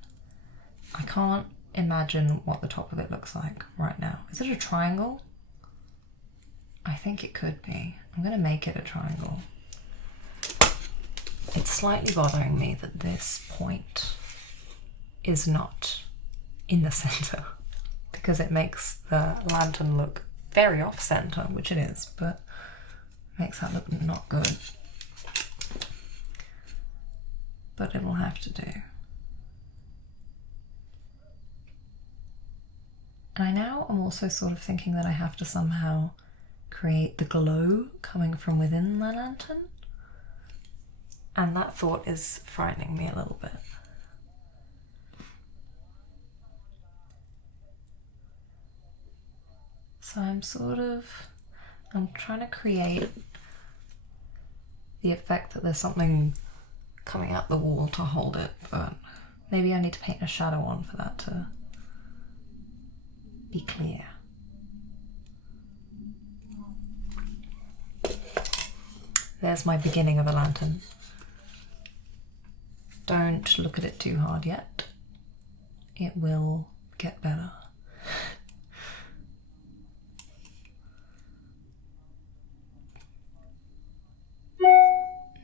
I can't imagine what the top of it looks like right now. Is it a triangle? I think it could be. I'm going to make it a triangle. It's slightly bothering me that this point is not in the center because it makes the lantern look very off center, which it is, but makes that look not good. But it will have to do. And I now am also sort of thinking that I have to somehow create the glow coming from within the lantern. And that thought is frightening me a little bit. So I'm trying to create the effect that there's something coming out the wall to hold it, but maybe I need to paint a shadow on for that to be clear. There's my beginning of a lantern. Don't look at it too hard yet. It will get better.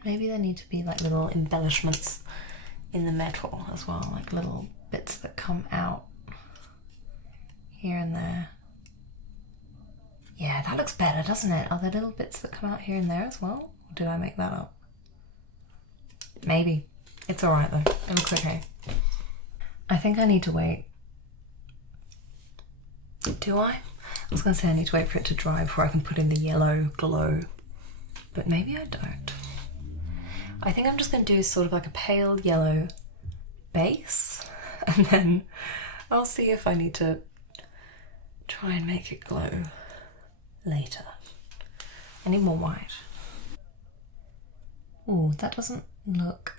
Maybe there need to be like little embellishments in the metal as well, like little bits that come out here and there. Yeah, that looks better, doesn't it? Are there little bits that come out here and there as well? Or did I make that up? Maybe. It's alright though. It looks okay. I think I need to wait. Do I? I was going to say I need to wait for it to dry before I can put in the yellow glow. But maybe I don't. I think I'm just going to do sort of like a pale yellow base. And then I'll see if I need to try and make it glow later. I need more white. Ooh, that doesn't look...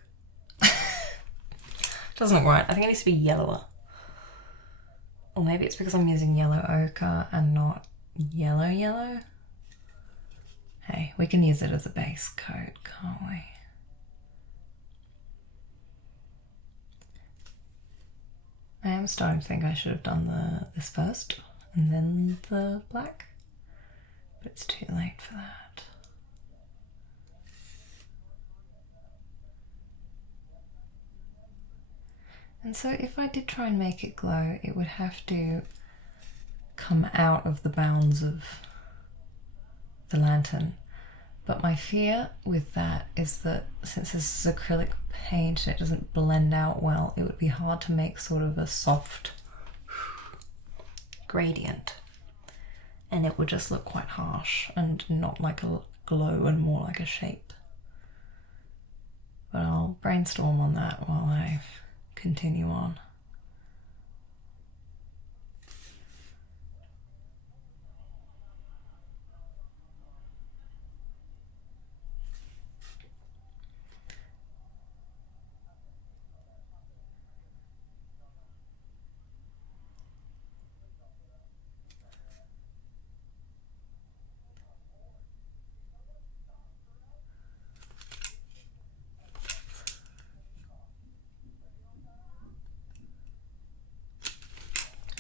doesn't look right. I think it needs to be yellower. Or maybe it's because I'm using yellow ochre and not yellow yellow. Hey, we can use it as a base coat, can't we? I am starting to think I should have done this first and then the black, but it's too late for that. And so if I did try and make it glow, it would have to come out of the bounds of the lantern. But my fear with that is that since this is acrylic paint and it doesn't blend out well, it would be hard to make sort of a soft gradient. And it would just look quite harsh and not like a glow and more like a shape. But I'll brainstorm on that while I continue on.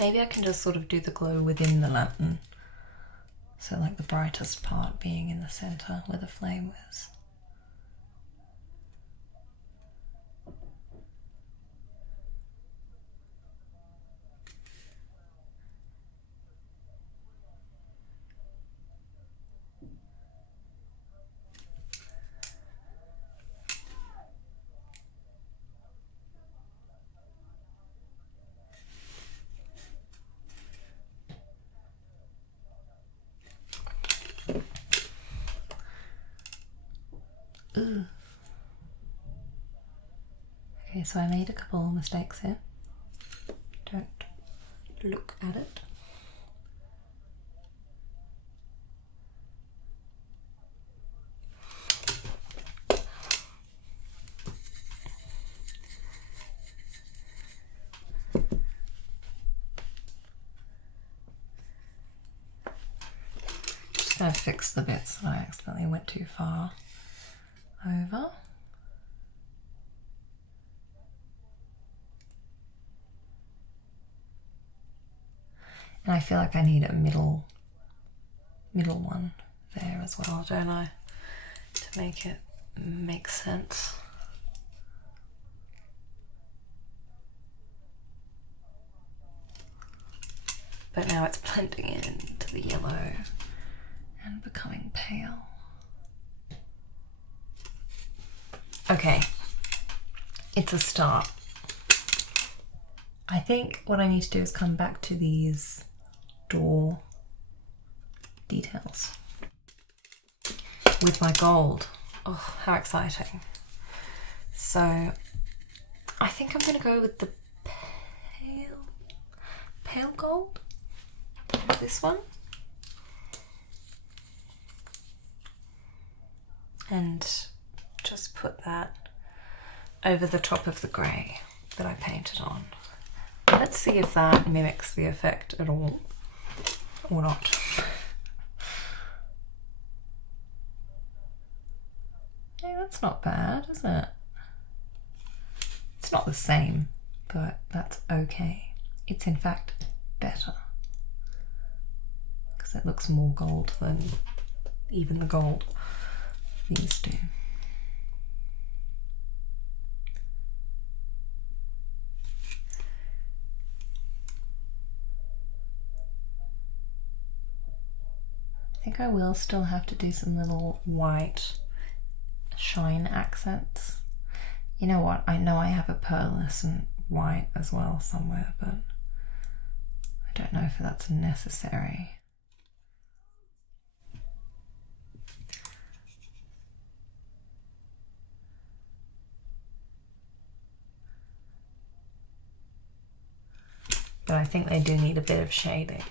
Maybe I can just sort of do the glow within the lantern. So like the brightest part being in the center where the flame was. Ooh. Okay, so I made a couple mistakes here. Don't look at it. Just gonna fix the bits that I accidentally went too far over. And I feel like I need a middle one there as well, don't I? To make it make sense. But now it's blending into the yellow and becoming pale. Okay, it's a start. I think what I need to do is come back to these door details with my gold. Oh, how exciting. So I think I'm going to go with the pale gold, this one, and just put that over the top of the grey that I painted on. Let's see if that mimics the effect at all or not. Hey, that's not bad, is it? It's not the same, but that's okay. It's in fact better because it looks more gold than even the gold these do. I think I will still have to do some little white shine accents. You know what, I know I have a pearlescent white as well somewhere, but I don't know if that's necessary. But I think they do need a bit of shading.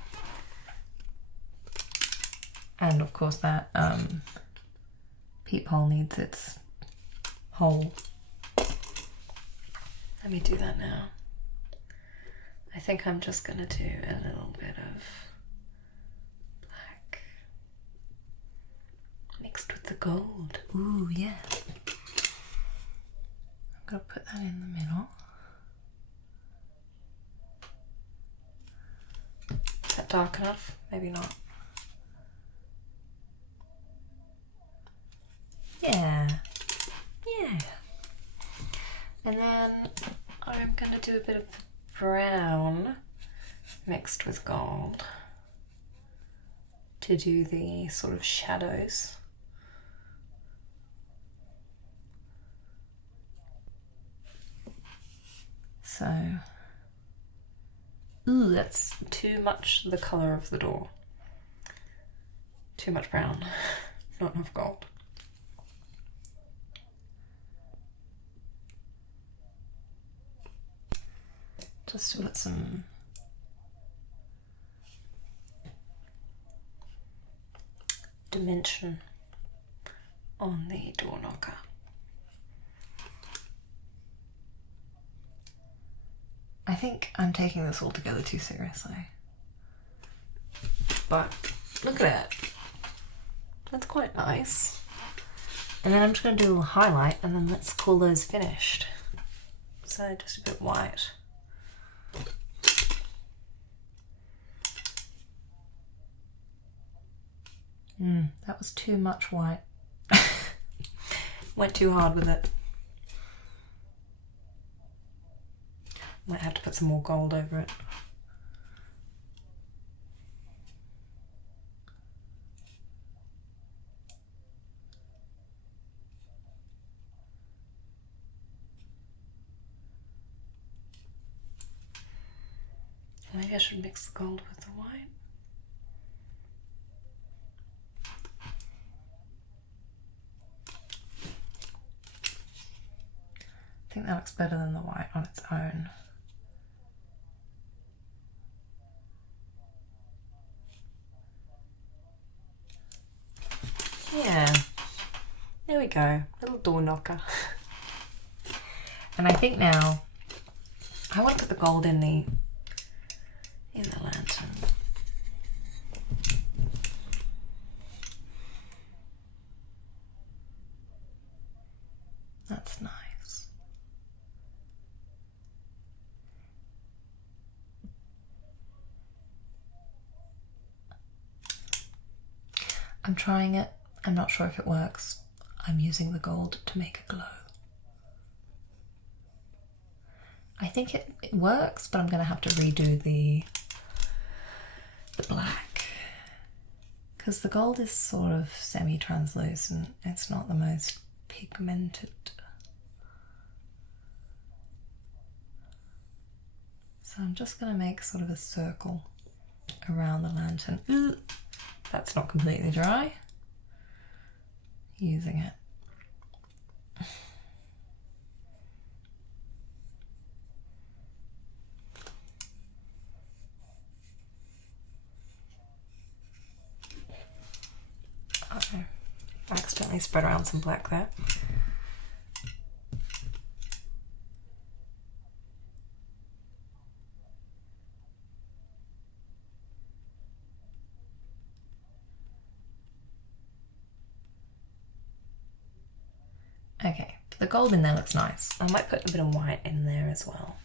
And of course that peephole needs its hole. Let me do that now. I think I'm just gonna do a little bit of black mixed with the gold. Ooh, yeah. I'm gonna put that in the middle. Is that dark enough? Maybe not. Yeah, yeah. And then I I'm going to do a bit of brown mixed with gold to do the sort of shadows. So, ooh, that's too much the colour of the door. Too much brown, not enough gold. Just to put some dimension on the door knocker. I think I'm taking this all together too seriously. But look at it. That's quite nice. And then I'm just going to do a little highlight and then let's call those finished. So just a bit white. That was too much white. Went too hard with it. Might have to put some more gold over it. Maybe I should mix the gold with the white. I think that looks better than the white on its own. Yeah, there we go, little door knocker. And I think now I want to put the gold in the lantern. That's nice. I'm trying it. I'm not sure if it works. I'm using the gold to make a glow. I think it works, but I'm going to have to redo the black. Because the gold is sort of semi-translucent. It's not the most pigmented. So I'm just going to make sort of a circle around the lantern. Ooh, that's not completely dry. Using it. Uh-oh. Accidentally spread around some black there. Okay, the gold in there looks nice. I might put a bit of white in there as well.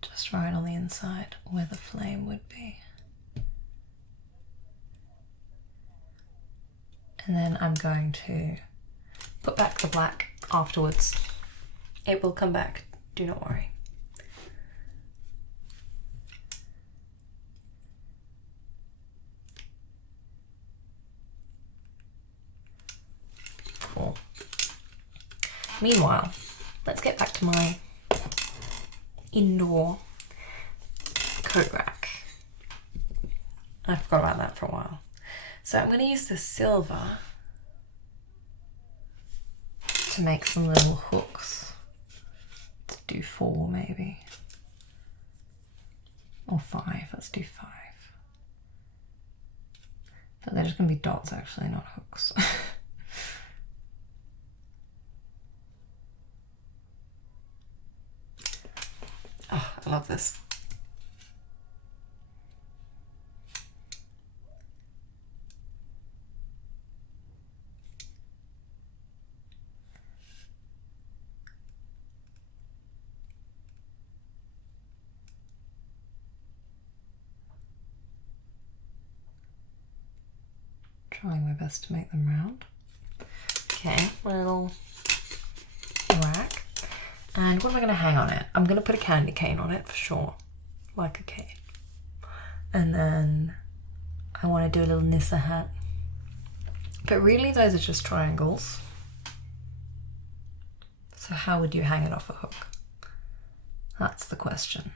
Just right on the inside where the flame would be. And then I'm going to put back the black afterwards. It will come back, do not worry. Cool. Meanwhile, let's get back to my indoor coat rack. I forgot about that for a while. So I'm going to use the silver to make some little hooks. Let's do 4 maybe. Or 5, let's do 5. But they're just going to be dots actually, not hooks. Oh, I love this. Trying my best to make them round. Okay, little rack. And what am I going to hang on it? I'm going to put a candy cane on it for sure, like a cane. And then I want to do a little Nissa hat. But really those are just triangles. So how would you hang it off a hook? That's the question.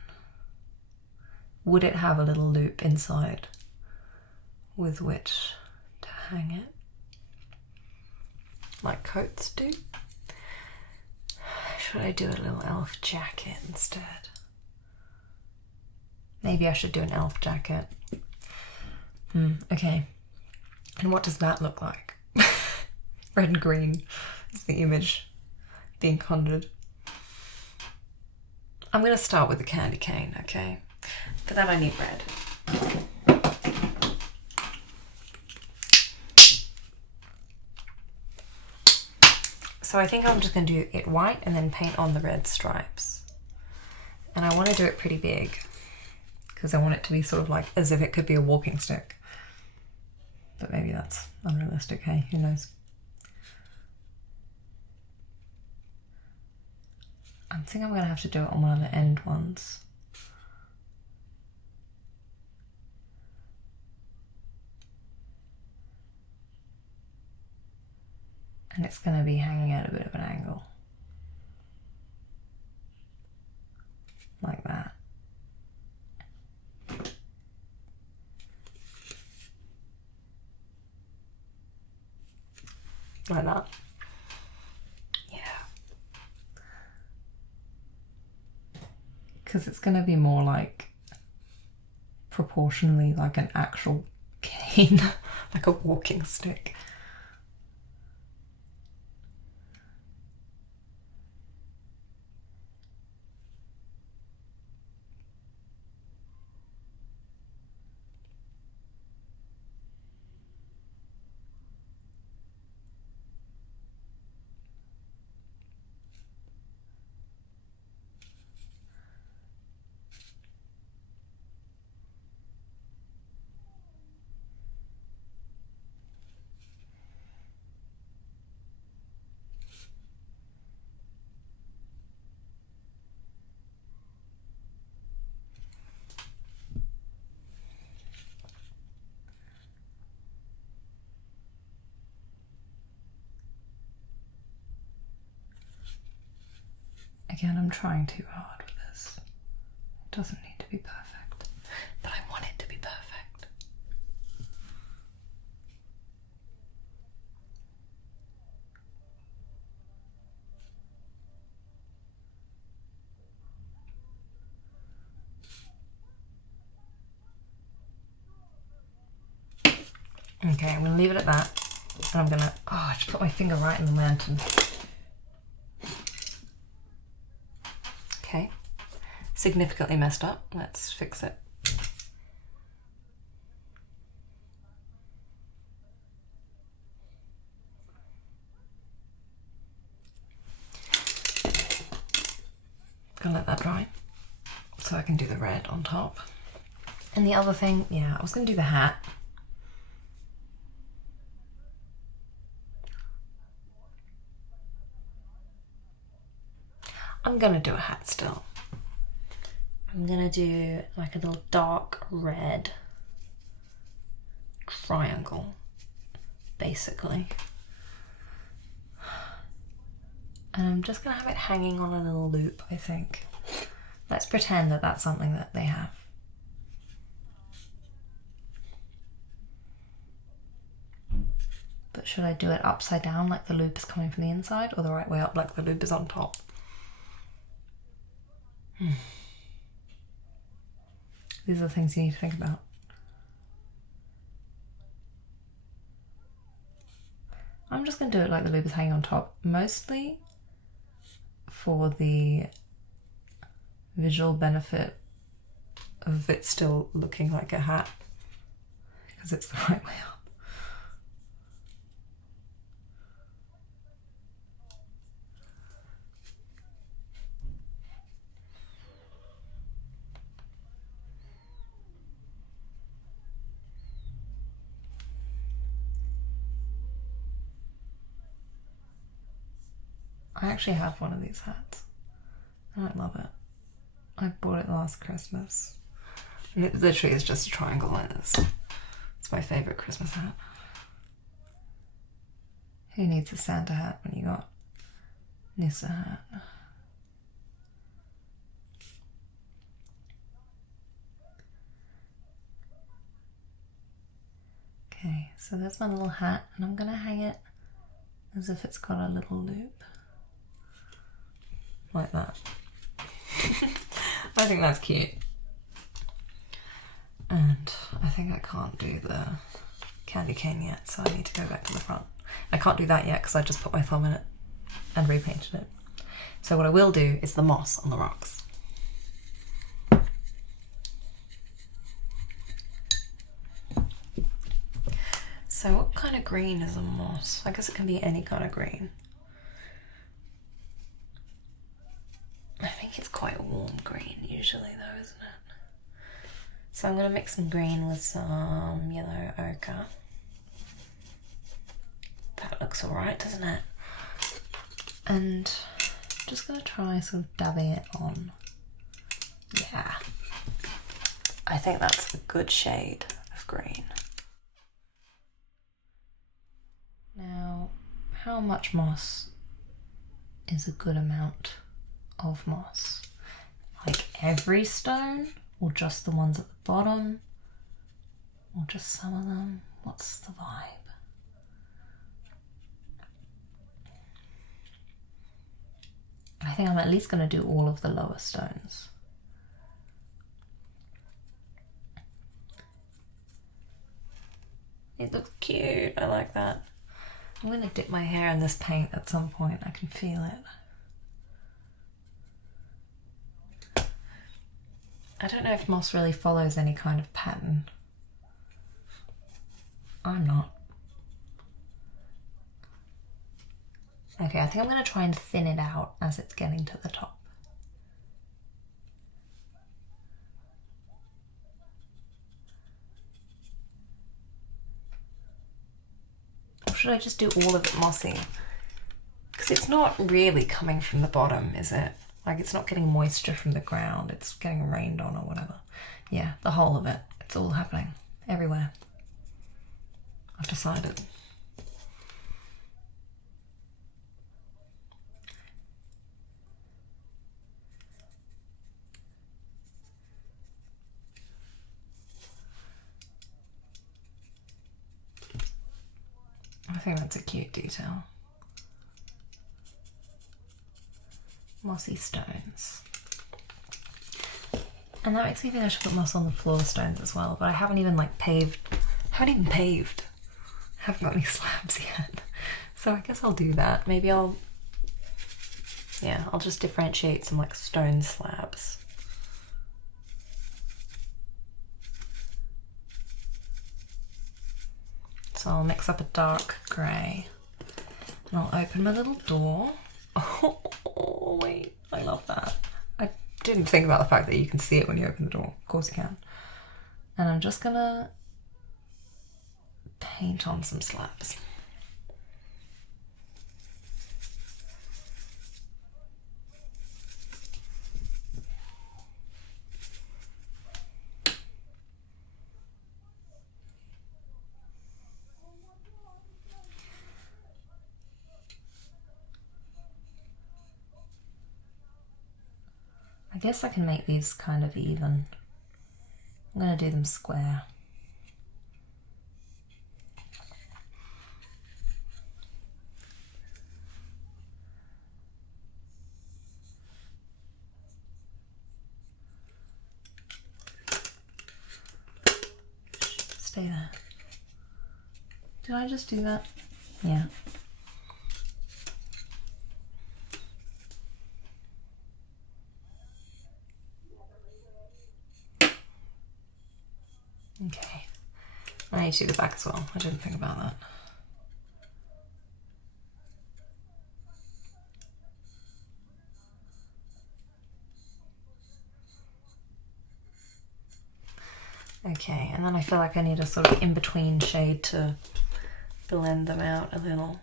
Would it have a little loop inside with which to hang it? Like coats do? Should I do a little elf jacket instead? Maybe I should do an elf jacket. Okay. And what does that look like? Red and green is the image being conjured. I'm going to start with the candy cane, okay? For that I need red. So I think I'm just going to do it white and then paint on the red stripes. And I want to do it pretty big because I want it to be sort of like as if it could be a walking stick. But maybe that's unrealistic, hey, who knows? I think I'm going to have to do it on one of the end ones. And it's going to be hanging at a bit of an angle. Like that. Like that. Yeah. Because it's going to be more like proportionally like an actual cane, like a walking stick. Again, I'm trying too hard with this. It doesn't need to be perfect, but I want it to be perfect. Okay, I'm going to leave it at that. And I'm going to, I just put my finger right in the lantern. Okay, significantly messed up. Let's fix it. Gonna let that dry so I can do the red on top. And the other thing, yeah, I was gonna do the hat. I'm gonna do a hat still. I'm gonna do like a little dark red triangle, basically. And I'm just gonna have it hanging on a little loop, I think. Let's pretend that that's something that they have. But should I do it upside down like the loop is coming from the inside, or the right way up like the loop is on top? These are the things you need to think about. I'm just going to do it like the loop is hanging on top, mostly for the visual benefit of it still looking like a hat, because it's the right way up. I actually have one of these hats. I love it. I bought it last Christmas. And it literally is just a triangle like this. It's my favourite Christmas hat. Who needs a Santa hat when you got Nissa hat? Okay, so there's my little hat, and I'm gonna hang it as if it's got a little loop. Like that. I think that's cute. And I think I can't do the candy cane yet, so I need to go back to the front. I can't do that yet because I just put my thumb in it and repainted it. So what I will do is the moss on the rocks. So what kind of green is a moss? I guess it can be any kind of green. I think it's quite a warm green usually though, isn't it? So I'm going to mix some green with some yellow ochre. That looks alright, doesn't it? And I'm just going to try sort of dabbing it on. Yeah. I think that's a good shade of green. Now, how much moss is a good amount of moss? Like every stone, or just the ones at the bottom, or just some of them? What's the vibe? I think I'm at least going to do all of the lower stones. It looks cute, I like that. I'm going to dip my hair in this paint at some point, I can feel it. I don't know if moss really follows any kind of pattern. I'm not. Okay, I think I'm going to try and thin it out as it's getting to the top. Or should I just do all of it mossy? Because it's not really coming from the bottom, is it? Like it's not getting moisture from the ground, it's getting rained on or whatever. Yeah, the whole of it. It's all happening everywhere. I've decided. I think that's a cute detail. Mossy stones. And that makes me think I should put moss on the floor stones as well, but I haven't even like paved. Haven't got any slabs yet. So I guess I'll do that. Maybe I'll just differentiate some like stone slabs. So I'll mix up a dark grey and I'll open my little door. Oh wait, I love that. I didn't think about the fact that you can see it when you open the door. Of course you can. And I'm just gonna paint on some slabs. I guess I can make these kind of even. I'm going to do them square. Stay there. Did I just do that? Yeah. Okay, I need to do the back as well. I didn't think about that. Okay, and then I feel like I need a sort of in-between shade to blend them out a little.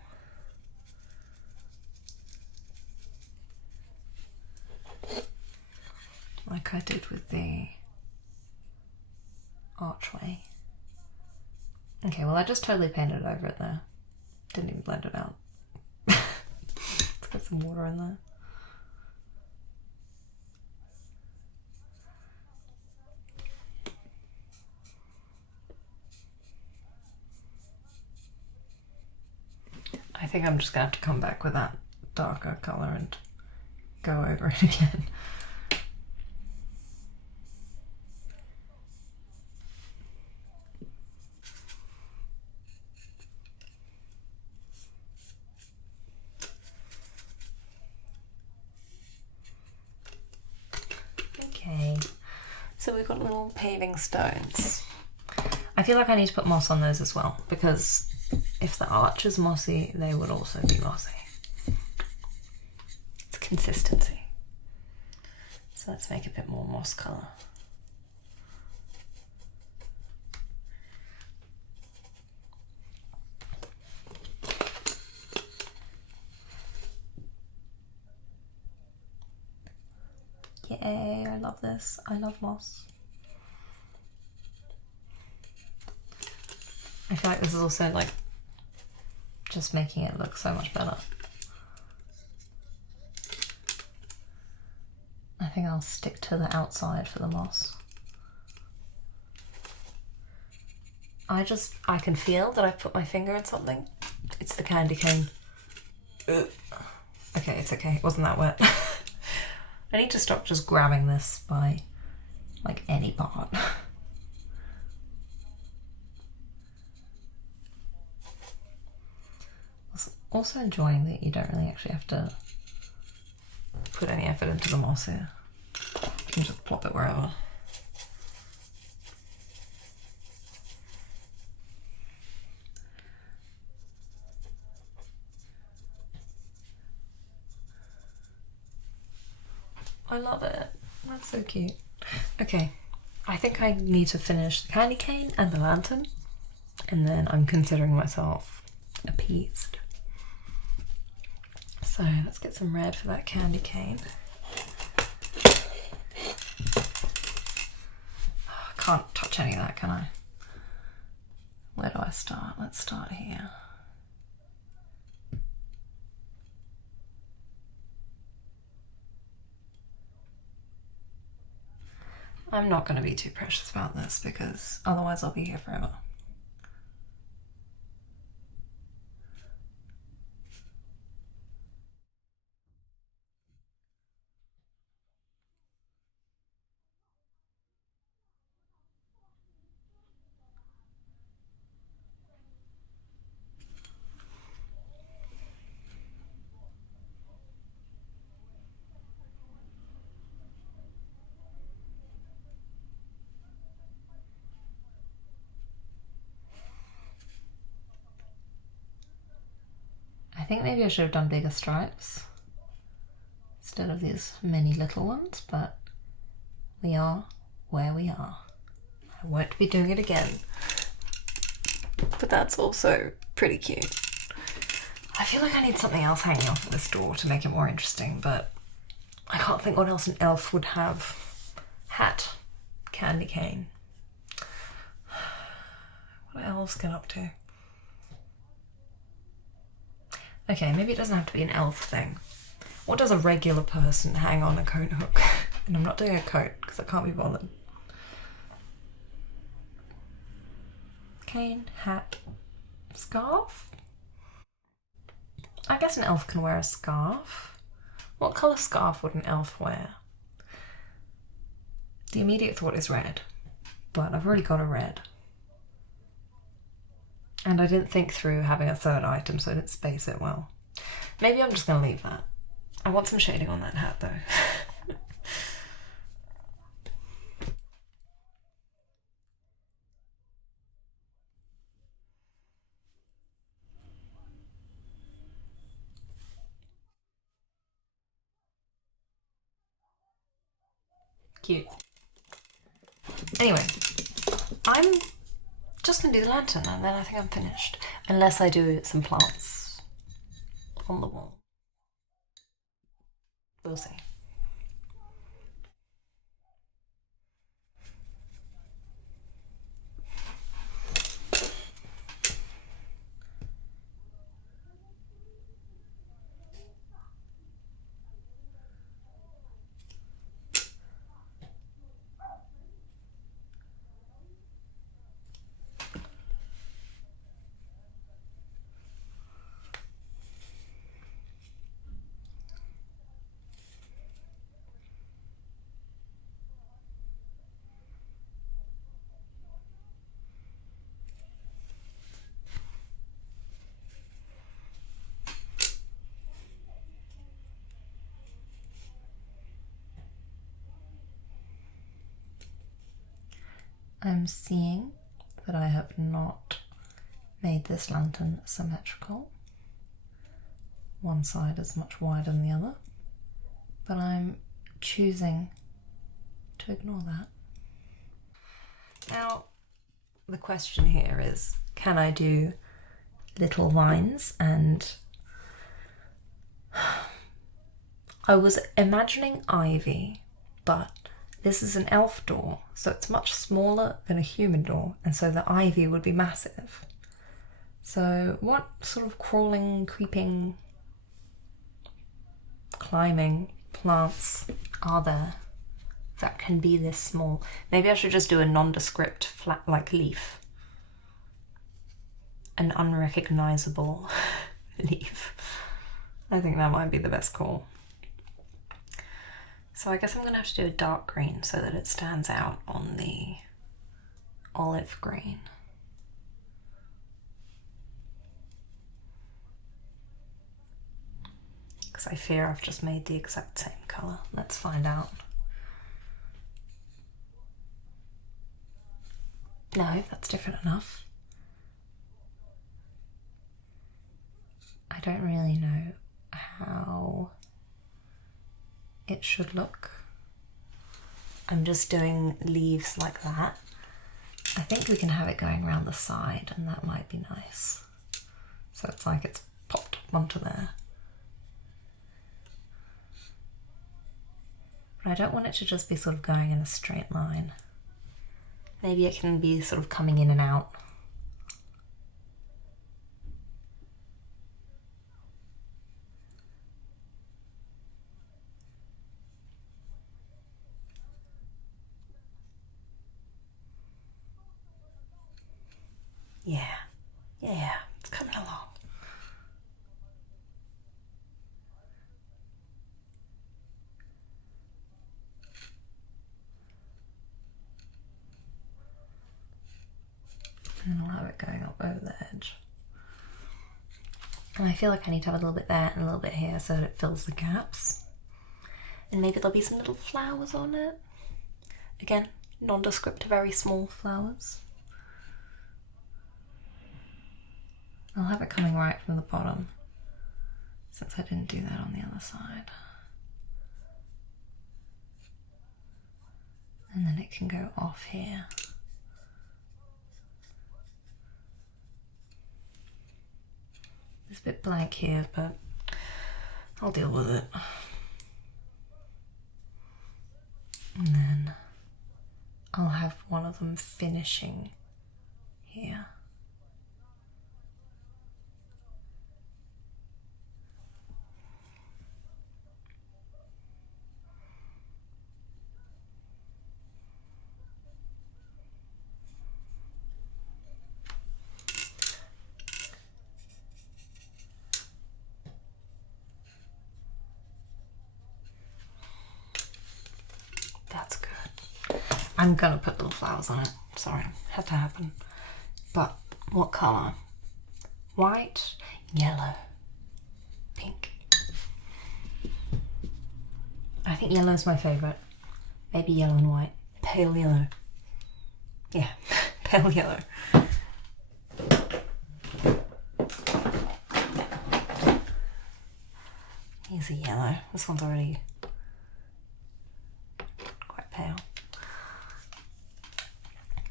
like I did with the archway. Okay, well I just totally painted over it there. Didn't even blend it out. Let's get some water in there. I think I'm just gonna have to come back with that darker colour and go over it again. Okay, so we've got little paving stones. I feel like I need to put moss on those as well, because if the arch is mossy, they would also be mossy. It's consistency. So let's make a bit more moss colour. Yay, I love this. I love moss. I feel like this is also like just making it look so much better. I think I'll stick to the outside for the moss. I can feel that I've put my finger in something. It's the candy cane. Ugh. Okay, it's okay. It wasn't that wet. I need to stop just grabbing this by like any part. Also enjoying that you don't really actually have to put any effort into the moss here. You can just plop it wherever. I love it. That's so cute. Okay, I think I need to finish the candy cane and the lantern, and then I'm considering myself appeased. So let's get some red for that candy cane. Oh, I can't touch any of that, can I? Where do I start? Let's start here. I'm not going to be too precious about this because otherwise I'll be here forever. I think maybe I should have done bigger stripes instead of these many little ones, but we are where we are. I won't be doing it again. But that's also pretty cute. I feel like I need something else hanging off of this door to make it more interesting, but I can't think what else an elf would have. Hat, candy cane. What are elves get up to? Okay, maybe it doesn't have to be an elf thing. What does a regular person hang on a coat hook? And I'm not doing a coat because I can't be bothered. Cane, hat, scarf? I guess an elf can wear a scarf. What colour scarf would an elf wear? The immediate thought is red, but I've already got a red. And I didn't think through having a third item, so I didn't space it well. Maybe I'm just going to leave that. I want some shading on that hat, though. Cute. Anyway, I'm just going to do the lantern and then I think I'm finished. Unless I do some plants on the wall. We'll see. I'm seeing that I have not made this lantern symmetrical. One side is much wider than the other, but I'm choosing to ignore that. Now, the question here is, can I do little lines? And I was imagining ivy, but this is an elf door, so it's much smaller than a human door, and so the ivy would be massive. So what sort of crawling, creeping, climbing plants are there that can be this small? Maybe I should just do a nondescript flat like leaf. An unrecognizable leaf. I think that might be the best call. So I guess I'm gonna have to do a dark green so that it stands out on the olive green. Because I fear I've just made the exact same colour. Let's find out. No, that's different enough. I don't really know how it should look. I'm just doing leaves like that. I think we can have it going around the side, and that might be nice. So it's like it's popped up onto there. But I don't want it to just be sort of going in a straight line. Maybe it can be sort of coming in and out. Yeah, it's coming along. And then I'll have it going up over the edge. And I feel like I need to have a little bit there and a little bit here so that it fills the gaps. And maybe there'll be some little flowers on it. Again, nondescript, very small flowers. I'll have it coming right from the bottom, since I didn't do that on the other side. And then it can go off here. It's a bit blank here, but I'll deal with it. And then I'll have one of them finishing here. That's good. I'm gonna put little flowers on it. Sorry, had to happen. But what colour? White, yellow, pink. I think yellow is my favourite. Maybe yellow and white. Pale yellow. Yeah, pale yellow. Here's a yellow. This one's already quite pale.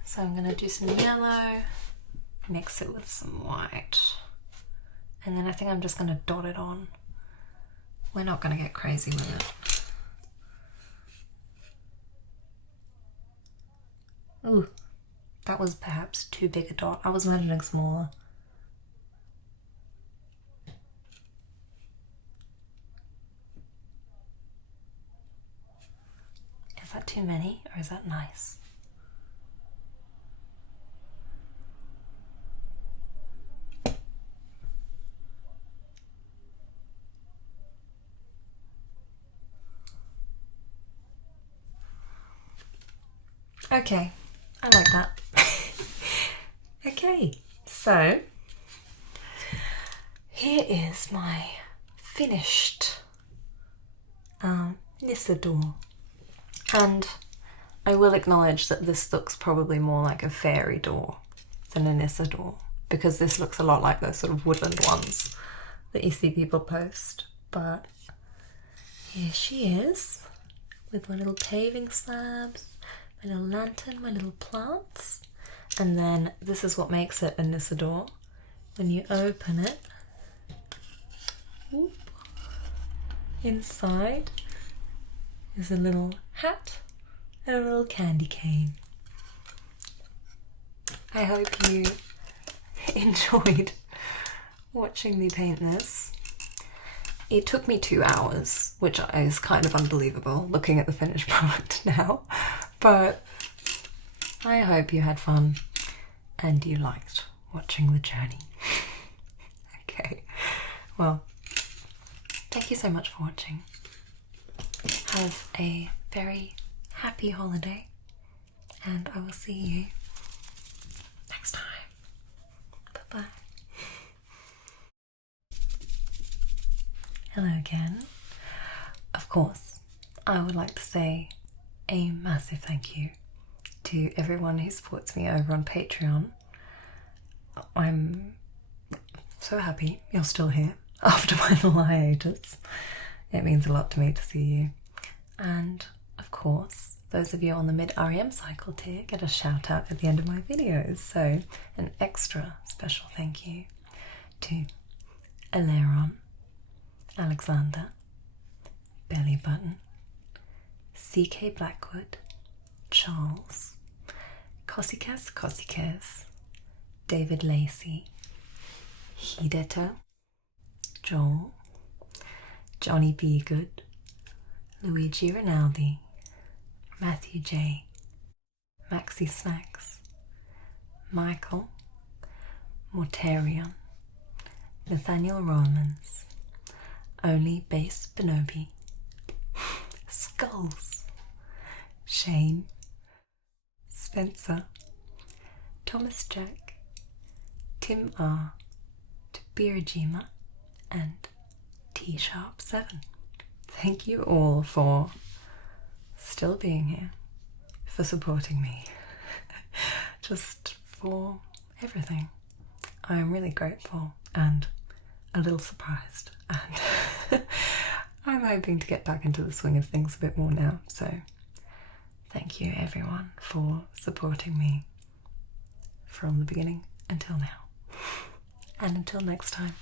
So I'm going to do some yellow, mix it with some white, and then I think I'm just going to dot it on. We're not going to get crazy with it. Ooh, that was perhaps too big a dot. I was imagining smaller. Is that too many, or is that nice? Okay, I like that. Okay, so here is my finished Nissa door. And I will acknowledge that this looks probably more like a fairy door than an Issa door, because this looks a lot like those sort of woodland ones that you see people post. But here she is, with my little paving slabs, my little lantern, my little plants. And then this is what makes it a Nissa door. When you open it, whoop, inside is a little hat and a little candy cane. I hope you enjoyed watching me paint this. It took me 2 hours, which is kind of unbelievable looking at the finished product now, but I hope you had fun and you liked watching the journey. Okay, well, thank you so much for watching. Have a very happy holiday, and I will see you next time. Bye-bye. Hello again. Of course, I would like to say a massive thank you to everyone who supports me over on Patreon. I'm so happy you're still here after my little hiatus. It means a lot to me to see you. And of course, those of you on the mid-REM cycle tier get a shout out at the end of my videos. So an extra special thank you to Aleron, Alexander, Belly Button, CK Blackwood, Charles, Kosikas, David Lacey, Hideto, Joel, Johnny B. Good, Luigi Rinaldi, Matthew J, Maxi Snacks, Michael, Mortarion, Nathaniel Romans, Only Base Benobi, Skulls, Shane, Spencer, Thomas Jack, Tim R, Tabirajima, and T-Sharp7. Thank you all for still being here, for supporting me, just for everything. I am really grateful and a little surprised, and I'm hoping to get back into the swing of things a bit more now. So thank you everyone for supporting me from the beginning until now. And until next time.